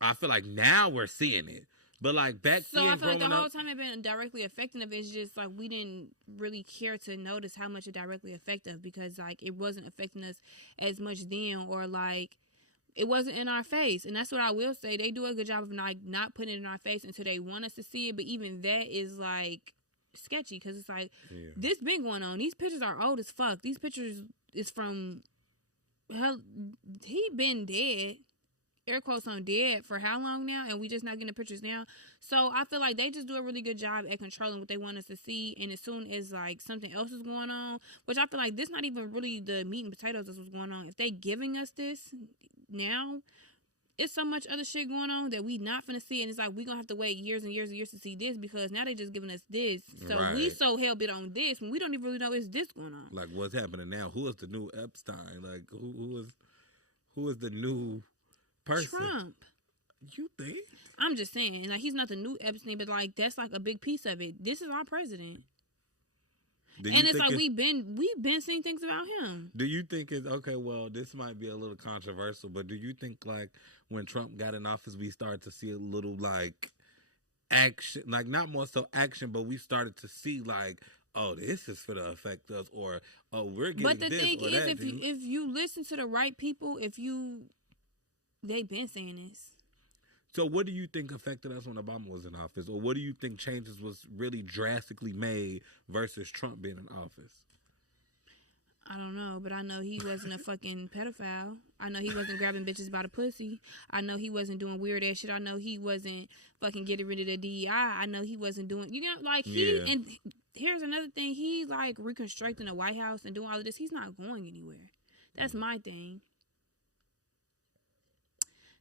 I feel like now we're seeing it. But like back then, so I feel like the whole time it been directly affecting us. It's just like we didn't really care to notice how much it directly affected us because like it wasn't affecting us as much then, or like it wasn't in our face. And that's what I will say. They do a good job of like not putting it in our face until they want us to see it. But even that is like sketchy because it's like this been going on. These pictures are old as fuck. These pictures is from hell. He been dead. Air quotes on dead for how long now, and we just not getting the pictures now. So I feel like they just do a really good job at controlling what they want us to see. And as soon as like something else is going on, which I feel like this not even really the meat and potatoes that's what's going on. If they giving us this now, it's so much other shit going on that we not finna see, and it's like we gonna have to wait years and years and years to see this because now they just giving us this. So we so hell bent on this when we don't even really know it's this going on. Like what's happening now? Who is the new Epstein? Like who is the new person? Trump. You think? I'm just saying, like, he's not the new Epstein, but like that's like a big piece of it. This is our president, and it's like we've been seeing things about him. Do you think it's okay? Well, this might be a little controversial, but do you think like when Trump got in office, we started to see a little like action, like not more so action, but we started to see like, oh, this is for the affect us, or oh, we're getting. But the thing is, if you listen to the right people, they've been saying this. So what do you think affected us when Obama was in office? Or what do you think changes was really drastically made versus Trump being in office? I don't know, but I know he wasn't a fucking pedophile. I know he wasn't grabbing bitches by the pussy. I know he wasn't doing weird ass shit. I know he wasn't fucking getting rid of the DEI. I know he wasn't doing, like and here's another thing. He like reconstructing the White House and doing all of this. He's not going anywhere. That's my thing.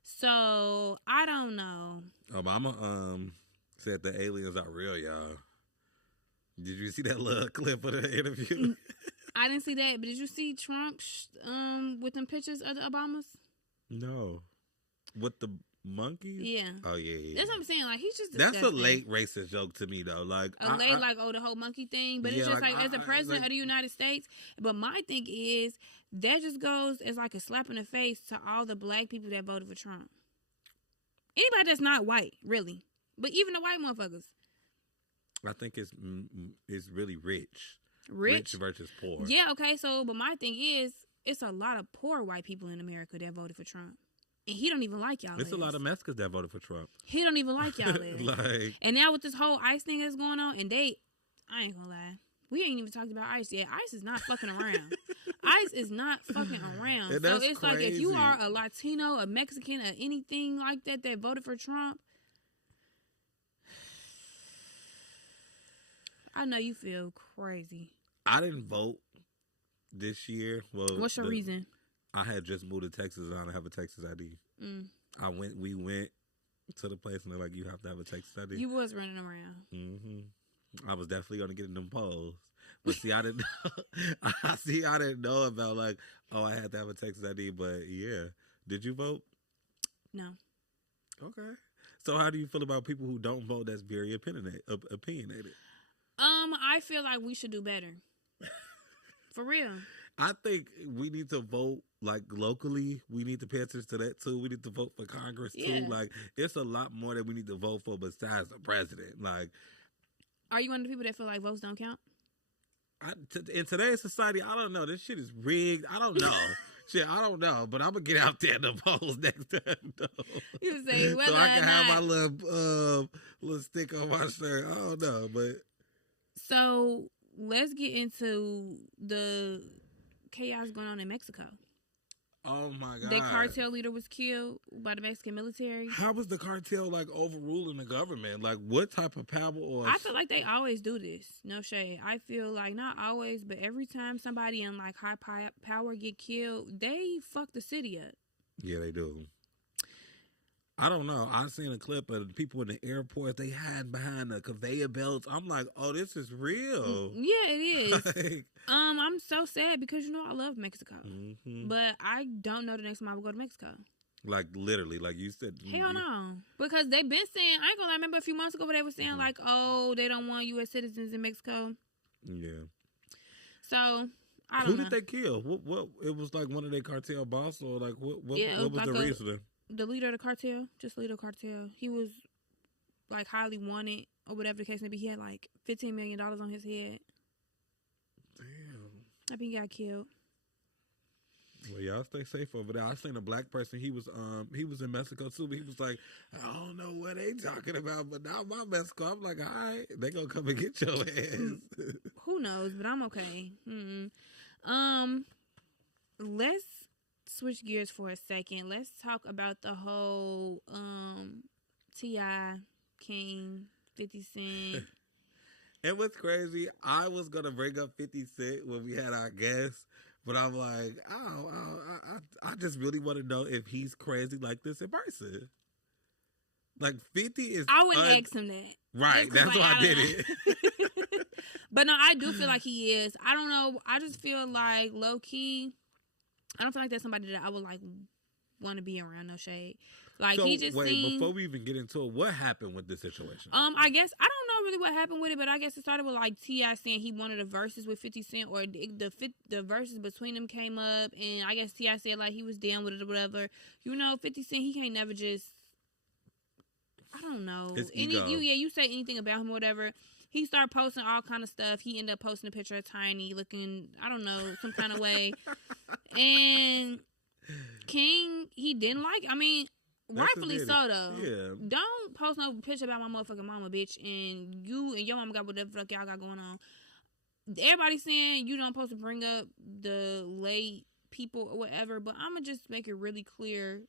So, I don't know. Obama said the aliens are real, y'all. Did you see that little clip of the interview? I didn't see that, but did you see Trump with them pictures of the Obamas? No. With the monkeys? Yeah. Oh, yeah. That's what I'm saying. Like, he's just disgusting. That's a late racist joke to me, though. Like the whole monkey thing. But it's just like as the president of the United States. But my thing is, that just goes as like a slap in the face to all the black people that voted for Trump. Anybody that's not white, really. But even the white motherfuckers. I think it's really rich. Rich versus poor. Yeah, okay. So, but my thing is, it's a lot of poor white people in America that voted for Trump. And he don't even like y'all. It's a lot of Mexicans that voted for Trump. He don't even like y'all. And now with this whole ICE thing that's going on, and I ain't gonna lie, we ain't even talked about ICE yet. ICE is not fucking around. ICE is not fucking around. And so it's crazy. Like if you are a Latino, a Mexican, or anything like that voted for Trump, I know you feel crazy. I didn't vote this year. Well, what's your reason? I had just moved to Texas and I don't have a Texas ID. We went to the place and they're like, you have to have a Texas ID. You was running around. I was definitely going to get in them polls. But see, I didn't know. I didn't know about like, oh, I had to have a Texas ID. But yeah. Did you vote? No. Okay. So how do you feel about people who don't vote that's very opinionated? I feel like we should do better. For real. I think we need to vote like locally. We need to pay attention to that too. We need to vote for Congress too. Like it's a lot more that we need to vote for besides the president. Like, are you one of the people that feel like votes don't count? In today's society, I don't know. This shit is rigged. I don't know. Shit, I don't know. But I'm gonna get out there in the polls next time. You say whether so I can have my little stick on my shirt. I don't know, but so let's get into the chaos going on in Mexico. Oh my God. The cartel leader was killed by the Mexican military. How was the cartel like overruling the government? Like what type of power? Or I feel like they always do this. No shade. I feel like not always, but every time somebody in like high power get killed, they fuck the city up. Yeah, they do. I don't know. I seen a clip of the people in the airport. They hide behind the conveyor belts. I'm like, oh, this is real. Yeah, it is. Like, I'm so sad because I love Mexico, but I don't know the next time I will go to Mexico. Like literally, like you said. Hell no, because they've been saying. I ain't gonna lie, remember a few months ago where they were saying like, oh, they don't want U.S. citizens in Mexico. Yeah. So. Who did they kill? What? It was like one of their cartel boss, or like what was like the reason? The leader of the cartel, just leader of the cartel. He was like highly wanted or whatever the case may be. He had like $15 million on his head. Damn. I think he got killed. Well, y'all stay safe over there. I seen a black person. He was in Mexico too, but he was like, I don't know what they talking about, but now my Mexico. I'm like, all right, they gonna come and get your ass. Who knows? But I'm okay. Let's switch gears for a second. Let's talk about the whole T.I., King, 50 Cent. And what's crazy, I was gonna bring up 50 Cent when we had our guest, but I'm like, I just really want to know if he's crazy like this in person. Like 50 is. I wouldn't ask him that. Right, that's why I did it. But no, I do feel like he is. I don't know. I just feel like low key. I don't feel like that's somebody that I would like want to be around. No shade. Like so, he just before we even get into it, what happened with this situation? I guess I don't know really what happened with it, but I guess it started with like T.I. saying he wanted a verses with 50 Cent, or the verses between them came up, and I guess T.I. said like he was down with it or whatever. 50 Cent, he can't never just. I don't know. His ego. You say anything about him or whatever. He started posting all kind of stuff. He ended up posting a picture of Tiny looking, I don't know, some kind of way. And King, he didn't like it. I mean, rightfully so, though. Yeah. Don't post no picture about my motherfucking mama, bitch, and you and your mama got whatever the fuck y'all got going on. Everybody's saying you don't supposed to bring up the late people or whatever, but I'm going to just make it really clear.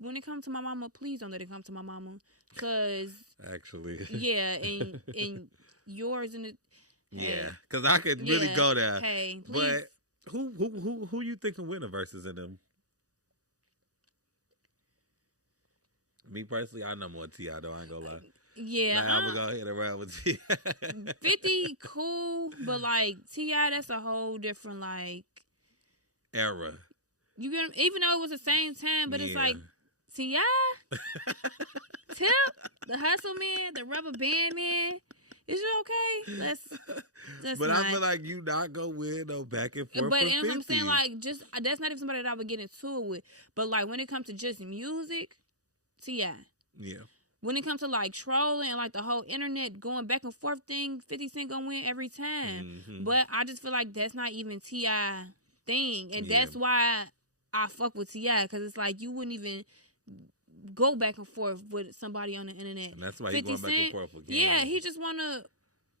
When it comes to my mama, please don't let it come to my mama. Cause actually, yeah, and yours and it. Yeah, because I could really go there. Hey, please. But who you think can win the verses in them? Me personally, I know more T.I. though. I ain't gonna lie. Yeah, I'm gonna go ahead and ride with T.I. 50 cool, but like T.I., that's a whole different like era. You get even though it was the same time, but it's like. T.I., Tip, the Hustle Man, the Rubber Band Man. Is you okay? That's but not. I feel like you not gonna win no back and forth. But and I'm saying like just that's not even somebody that I would get into it with. But like when it comes to just music, T.I. Yeah. When it comes to like trolling and like the whole internet going back and forth thing, 50 Cent gonna win every time. Mm-hmm. But I just feel like that's not even T.I. thing, and that's why I fuck with T.I. because it's like you wouldn't even go back and forth with somebody on the internet. And that's why he's going back and forth again. Yeah, he just want to...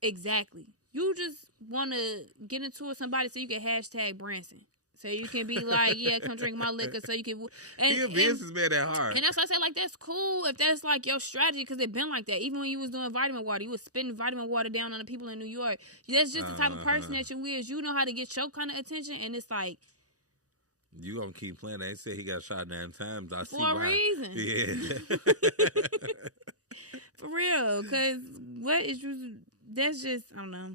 Exactly. You just want to get into it with somebody so you can hashtag Branson. So you can be like, yeah, come drink my liquor so you can... He a businessman at heart. And that's why I say, like, that's cool if that's, like, your strategy because it been like that. Even when you was doing vitamin water, you was spitting vitamin water down on the people in New York. That's just the type of person that you is. You know how to get your kind of attention, and it's like... You gonna keep playing. They said he got shot 9 times. I see why. For a reason. Yeah. For real. Because what is you... That's just... I don't know.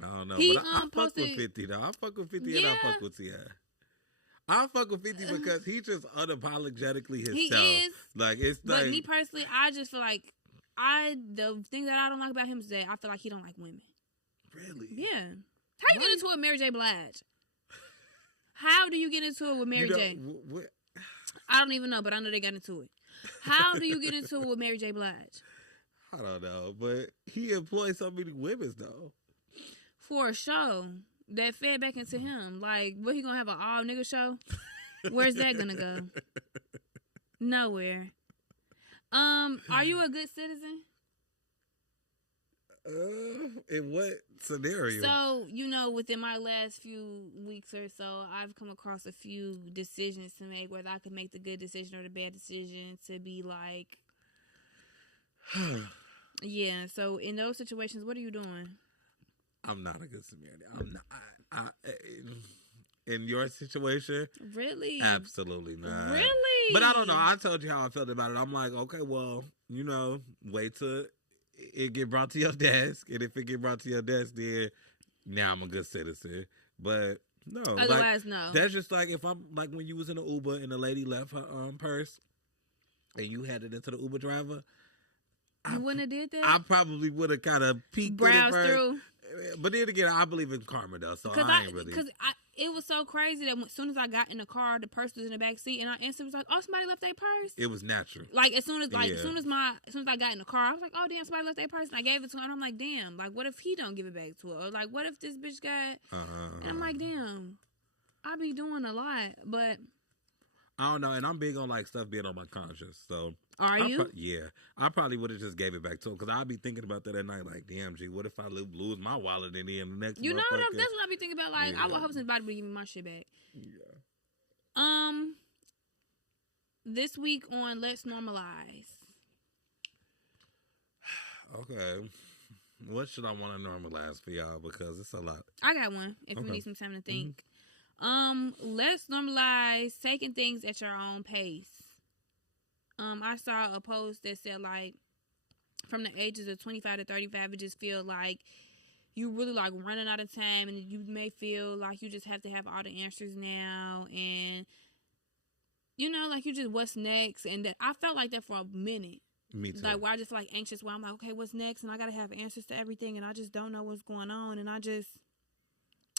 I don't know. But I fuck with 50, though. I fuck with 50 and I fuck with T.I. I fuck with 50 because he just unapologetically himself. He is. Like, it's like... But me personally, I just feel like... The thing that I don't like about him is that I feel like he don't like women. Really? Yeah. How you get into it with Mary J. Blige? How do you get into it with Mary J? I don't even know, but I know they got into it. How do you get into it with Mary J. Blige? I don't know, but he employs so many women, though. For a show that fed back into him. Like, what, he gonna have an all-nigga show? Where's that gonna go? Nowhere. Are you a good citizen? In what scenario? So, within my last few weeks or so, I've come across a few decisions to make, whether I could make the good decision or the bad decision, to be like, yeah. So, in those situations, what are you doing? I'm not a good Samaritan. I'm not. In your situation? Really? Absolutely not. Really? But I don't know. I told you how I felt about it. I'm like, okay, well, wait till it get brought to your desk. And if it get brought to your desk, then now I'm a good citizen. But no. Otherwise, no. That's just like if I'm like when you was in an Uber and the lady left her purse and you handed it to the Uber driver. You wouldn't have did that? I probably would have kind of peeked browsed through. But then again, I believe in karma though, so I ain't really. Because it was so crazy that as soon as I got in the car, the purse was in the back seat, and I instantly was like, "Oh, somebody left their purse." It was natural. Like as soon as I got in the car, I was like, "Oh, damn, somebody left their purse," and I gave it to him. And I'm like, "Damn, like what if he don't give it back to her? Or like what if this bitch got?" And I'm like, "Damn, I be doing a lot, but." I don't know, and I'm big on like stuff being on my conscience. So are you? Yeah, I probably would have just gave it back to him because I'd be thinking about that at night. Like, damn, G, what if I lose my wallet in the end the next? That's what I be thinking about. Like, I would hope somebody would give me my shit back. Yeah. This week on Let's Normalize. Okay. What should I want to normalize for y'all? Because it's a lot. I got one. If you need some time to think. Mm-hmm. Let's normalize taking things at your own pace. I saw a post that said like from the ages of 25 to 35, it just feel like you really like running out of time, and you may feel like you just have to have all the answers now, and like you just what's next, and that I felt like that for a minute. Me too. Like where I just feel like anxious, where I'm like, okay, what's next, and I gotta have answers to everything, and I just don't know what's going on, and I just.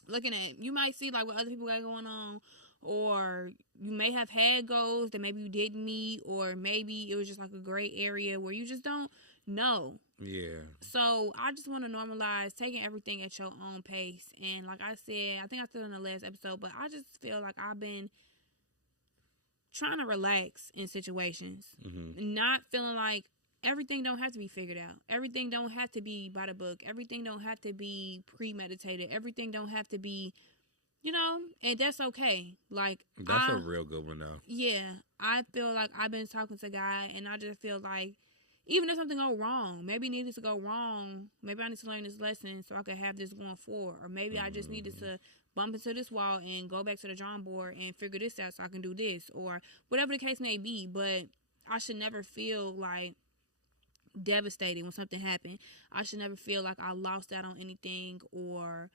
Looking at, you might see like what other people got going on, or you may have had goals that maybe you didn't meet, or maybe it was just like a gray area where you just don't know. Yeah. So I just want to normalize taking everything at your own pace. And like I said, I think I said in the last episode, but I just feel like I've been trying to relax in situations, not feeling like everything don't have to be figured out. Everything don't have to be by the book. Everything don't have to be premeditated. Everything don't have to be, and that's okay. Like that's a real good one now. Yeah, I feel like I've been talking to God, and I just feel like even if something go wrong, maybe it needed to go wrong. Maybe I need to learn this lesson so I could have this going forward, or maybe I just needed to bump into this wall and go back to the drawing board and figure this out so I can do this, or whatever the case may be. But I should never feel like devastated when something happened. I should never feel like I lost out on anything, or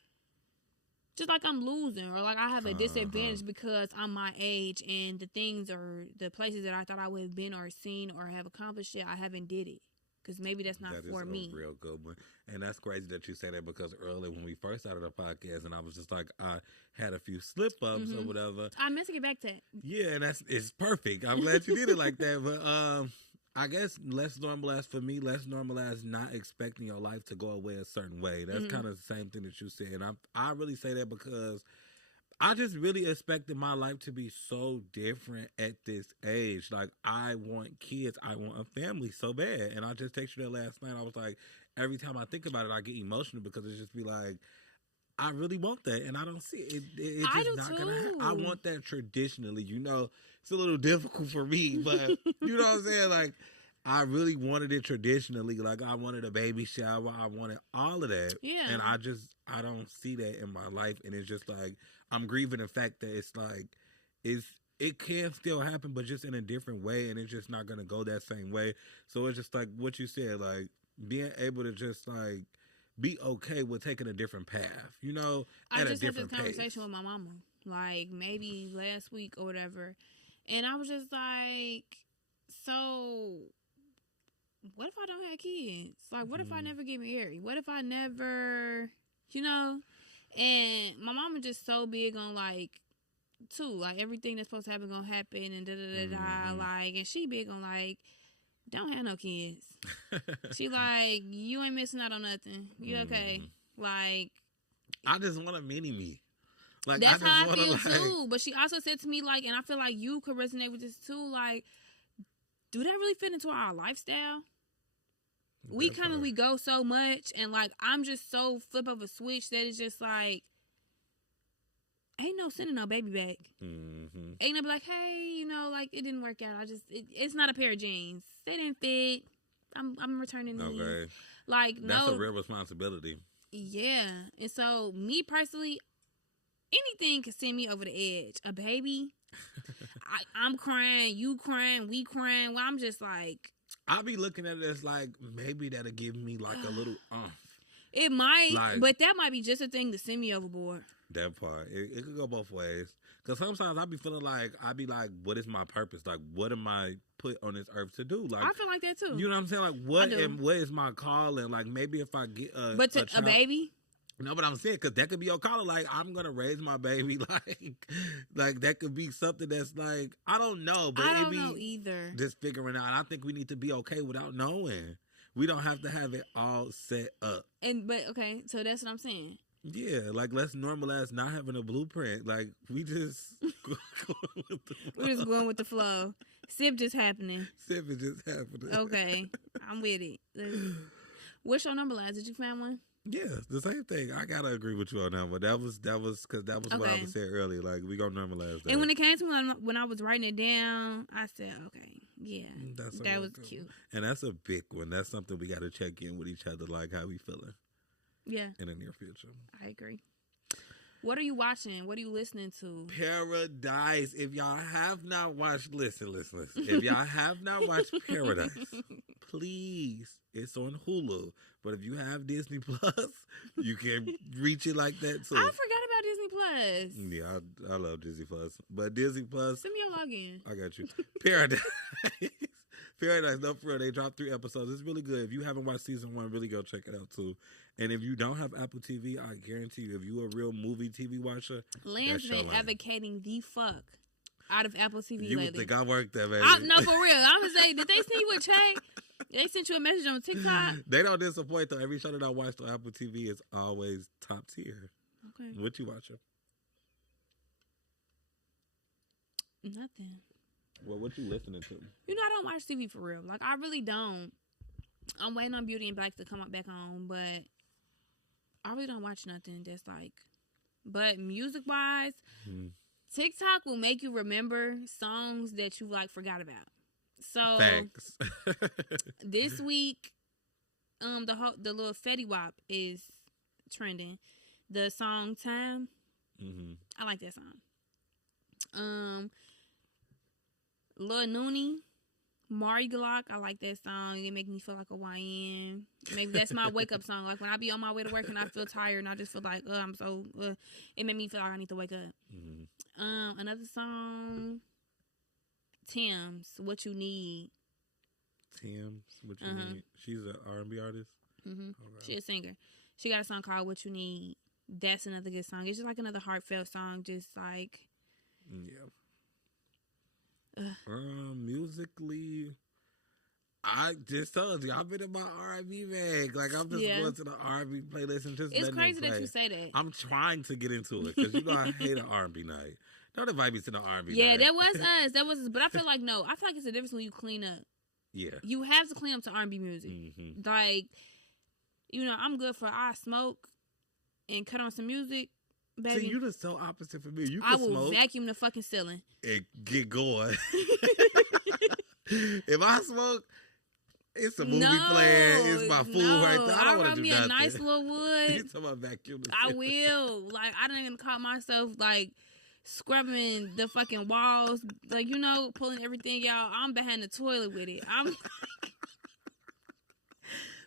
just like I'm losing, or like I have a disadvantage because I'm my age and the things or the places that I thought I would have been or seen or have accomplished it, I haven't did it. Because maybe that's not for me. That is a real good one. And that's crazy that you say that, because earlier when we first started the podcast and I was just like, I had a few slip-ups or whatever. I meant to get back to it. Yeah, and it's perfect. I'm glad you did it like that. But I guess let's normalize not expecting your life to go away a certain way. That's kind of the same thing that you said. And I really say that because I just really expected my life to be so different at this age. Like, I want kids. I want a family so bad. And I just texted you that last night. I was like, every time I think about it, I get emotional because it's just be like, I really want that, and I don't see it. It's just not gonna happen. I want that traditionally. It's a little difficult for me, but you know what I'm saying? Like, I really wanted it traditionally. Like, I wanted a baby shower. I wanted all of that. Yeah. And I don't see that in my life, and it's just like I'm grieving the fact that it's like it can still happen, but just in a different way, and it's just not gonna go that same way. So it's just like what you said, like being able to just like be okay with taking a different path, at a different pace. I just had this conversation with my mama, like maybe last week or whatever, and I was just like, so what if I don't have kids? Like, what if I never get married? What if I never, And my mama just so big on like, like everything that's supposed to happen gonna happen and da-da-da-da, like, and she big on like, don't have no kids. She like, you ain't missing out on nothing. You okay? Like, I just want a mini me. Like, that's how I feel too. But she also said to me, like, and I feel like you could resonate with this too. Like, do that really fit into our lifestyle? we go so much, and like I'm just so flip of a switch that it's just like ain't no sending no baby back. Mm-hmm. Ain't no be like, hey, you know, like it didn't work out. It's not a pair of jeans. They didn't fit. I'm returning these. Okay. Like that's a real responsibility. Yeah, and so me personally, anything could send me over the edge. A baby, I'm crying, you crying, we crying. Well, I'm just like. I'll be looking at it as like maybe that'll give me like a little It might, like, but that might be just a thing to send me overboard. That part. It could go both ways. Because sometimes I be feeling like, what is my purpose? Like, what am I put on this earth to do? Like, I feel like that too. You know what I'm saying? Like, what is my calling? Like, maybe if I get a baby? No, but I'm saying, because that could be your calling. Like, I'm going to raise my baby. Like that could be something that's like, I don't know. But I don't know either. Just figuring out. I think we need to be okay without knowing. We don't have to have it all set up. But okay, so that's what I'm saying. Yeah, like let's normalize not having a blueprint. Like we just going with the flow. We're just going with the flow. Sip just happening. Sip is just happening. Okay, I'm with it. What's your number lines? Did you find one? Yeah, the same thing. I gotta agree with you on that one. That was because that was what I was saying earlier. Like we gonna normalize that. And when it came to when I was writing it down, I said, okay, yeah, that was cute. And that's a big one. That's something we got to check in with each other, like how we feeling. Yeah. In the near future. I agree. What are you watching? What are you listening to? Paradise. If y'all have not watched, listen. If y'all have not watched Paradise, please, it's on Hulu. But if you have Disney Plus, you can reach it like that too. I forgot about Disney Plus. Yeah, I love Disney Plus. But Disney Plus. Send me your login. I got you. Paradise. Paradise, no, for real, they dropped 3 episodes. It's really good. If you haven't watched season 1, really go check it out too. And if you don't have Apple TV, I guarantee you, if you're a real movie TV watcher, Lance been advocating the fuck out of Apple TV you lately. Would think I worked that, baby. No, for real. I'm gonna say, did they send you a check? They sent you a message on TikTok? They don't disappoint though. Every show that I watched on Apple TV is always top tier. Okay. What you watching? Nothing. Well, what you listening to? You know, I don't watch TV for real. Like, I really don't. I'm waiting on Beauty and Black to come back on, but I really don't watch nothing that's like... But music-wise, TikTok will make you remember songs that you, like, forgot about. So, thanks. This week, the little Fetty Wap is trending. The song Time, I like that song. Lil Nooney, Mari Glock, I like that song. It make me feel like a YN. Maybe that's my wake up song. Like when I be on my way to work and I feel tired and I just feel like, I'm so. It made me feel like I need to wake up. Another song, Tim's, What You Need. Tim's, What You Need. She's an R&B artist. Okay. She's a singer. She got a song called What You Need. That's another good song. It's just like another heartfelt song. Just like. Yeah. Musically, I just told you I've been in my R&B bag. Like I'm just going to the R&B playlist and just. It's crazy that you say that. I'm trying to get into it because you know I hate an R&B night. Don't invite me to the R&B night. Yeah, that was us. That was us. But I feel like no. I feel like it's a difference when you clean up. Yeah, you have to clean up to R&B music. Like, you know, I'm good for I smoke and cut on some music. Baby. See, you're just so opposite for me. You can I will smoke vacuum the fucking ceiling and get going. If I smoke, it's a movie playing. It's my food right there. I don't want to do nothing. A nice little wood. You talking about vacuum? I will. Like I didn't even caught myself like scrubbing the fucking walls. Like you know, pulling everything out. I'm behind the toilet with it. I'm.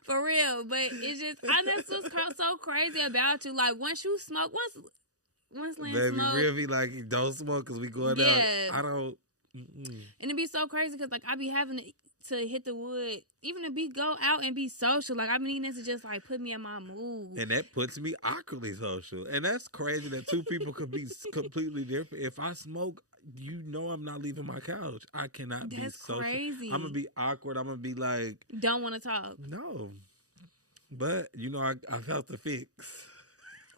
For real, but it's just that's what's so crazy about you. Like once you smoke, once Lance baby, smoke, really like don't smoke because we going out. I don't. And it'd be so crazy because like I be having to hit the wood, even to go out and be social. Like I be needing to just like put me in my mood, and that puts me awkwardly social. And that's crazy that two people could be completely different. If I smoke, you know I'm not leaving my couch. I cannot be social. That's crazy. I'm gonna be awkward. I'm gonna be like don't want to talk. No, but you know I felt the fix.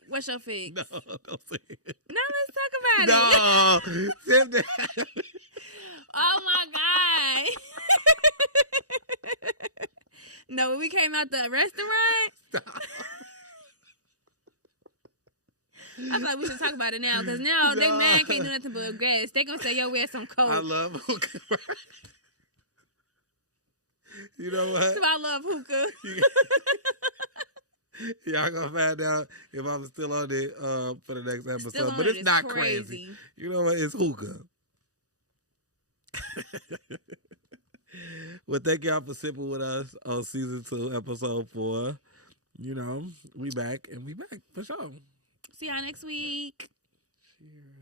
What's your fix? No, don't say it. No, let's talk about it. No. Oh my God. No, when we came out the restaurant. Stop. I thought we should talk about it now, because now they man can't do nothing but aggress. They gonna say, yo, we had some coke. I love hookah. You know what? So I love hookah. Y'all gonna find out if I'm still on it for the next episode. But it's not crazy. You know what? It's hookah. Well, thank y'all for sipping with us on season 2, episode 4. You know, we back for sure. See y'all next week. Cheers.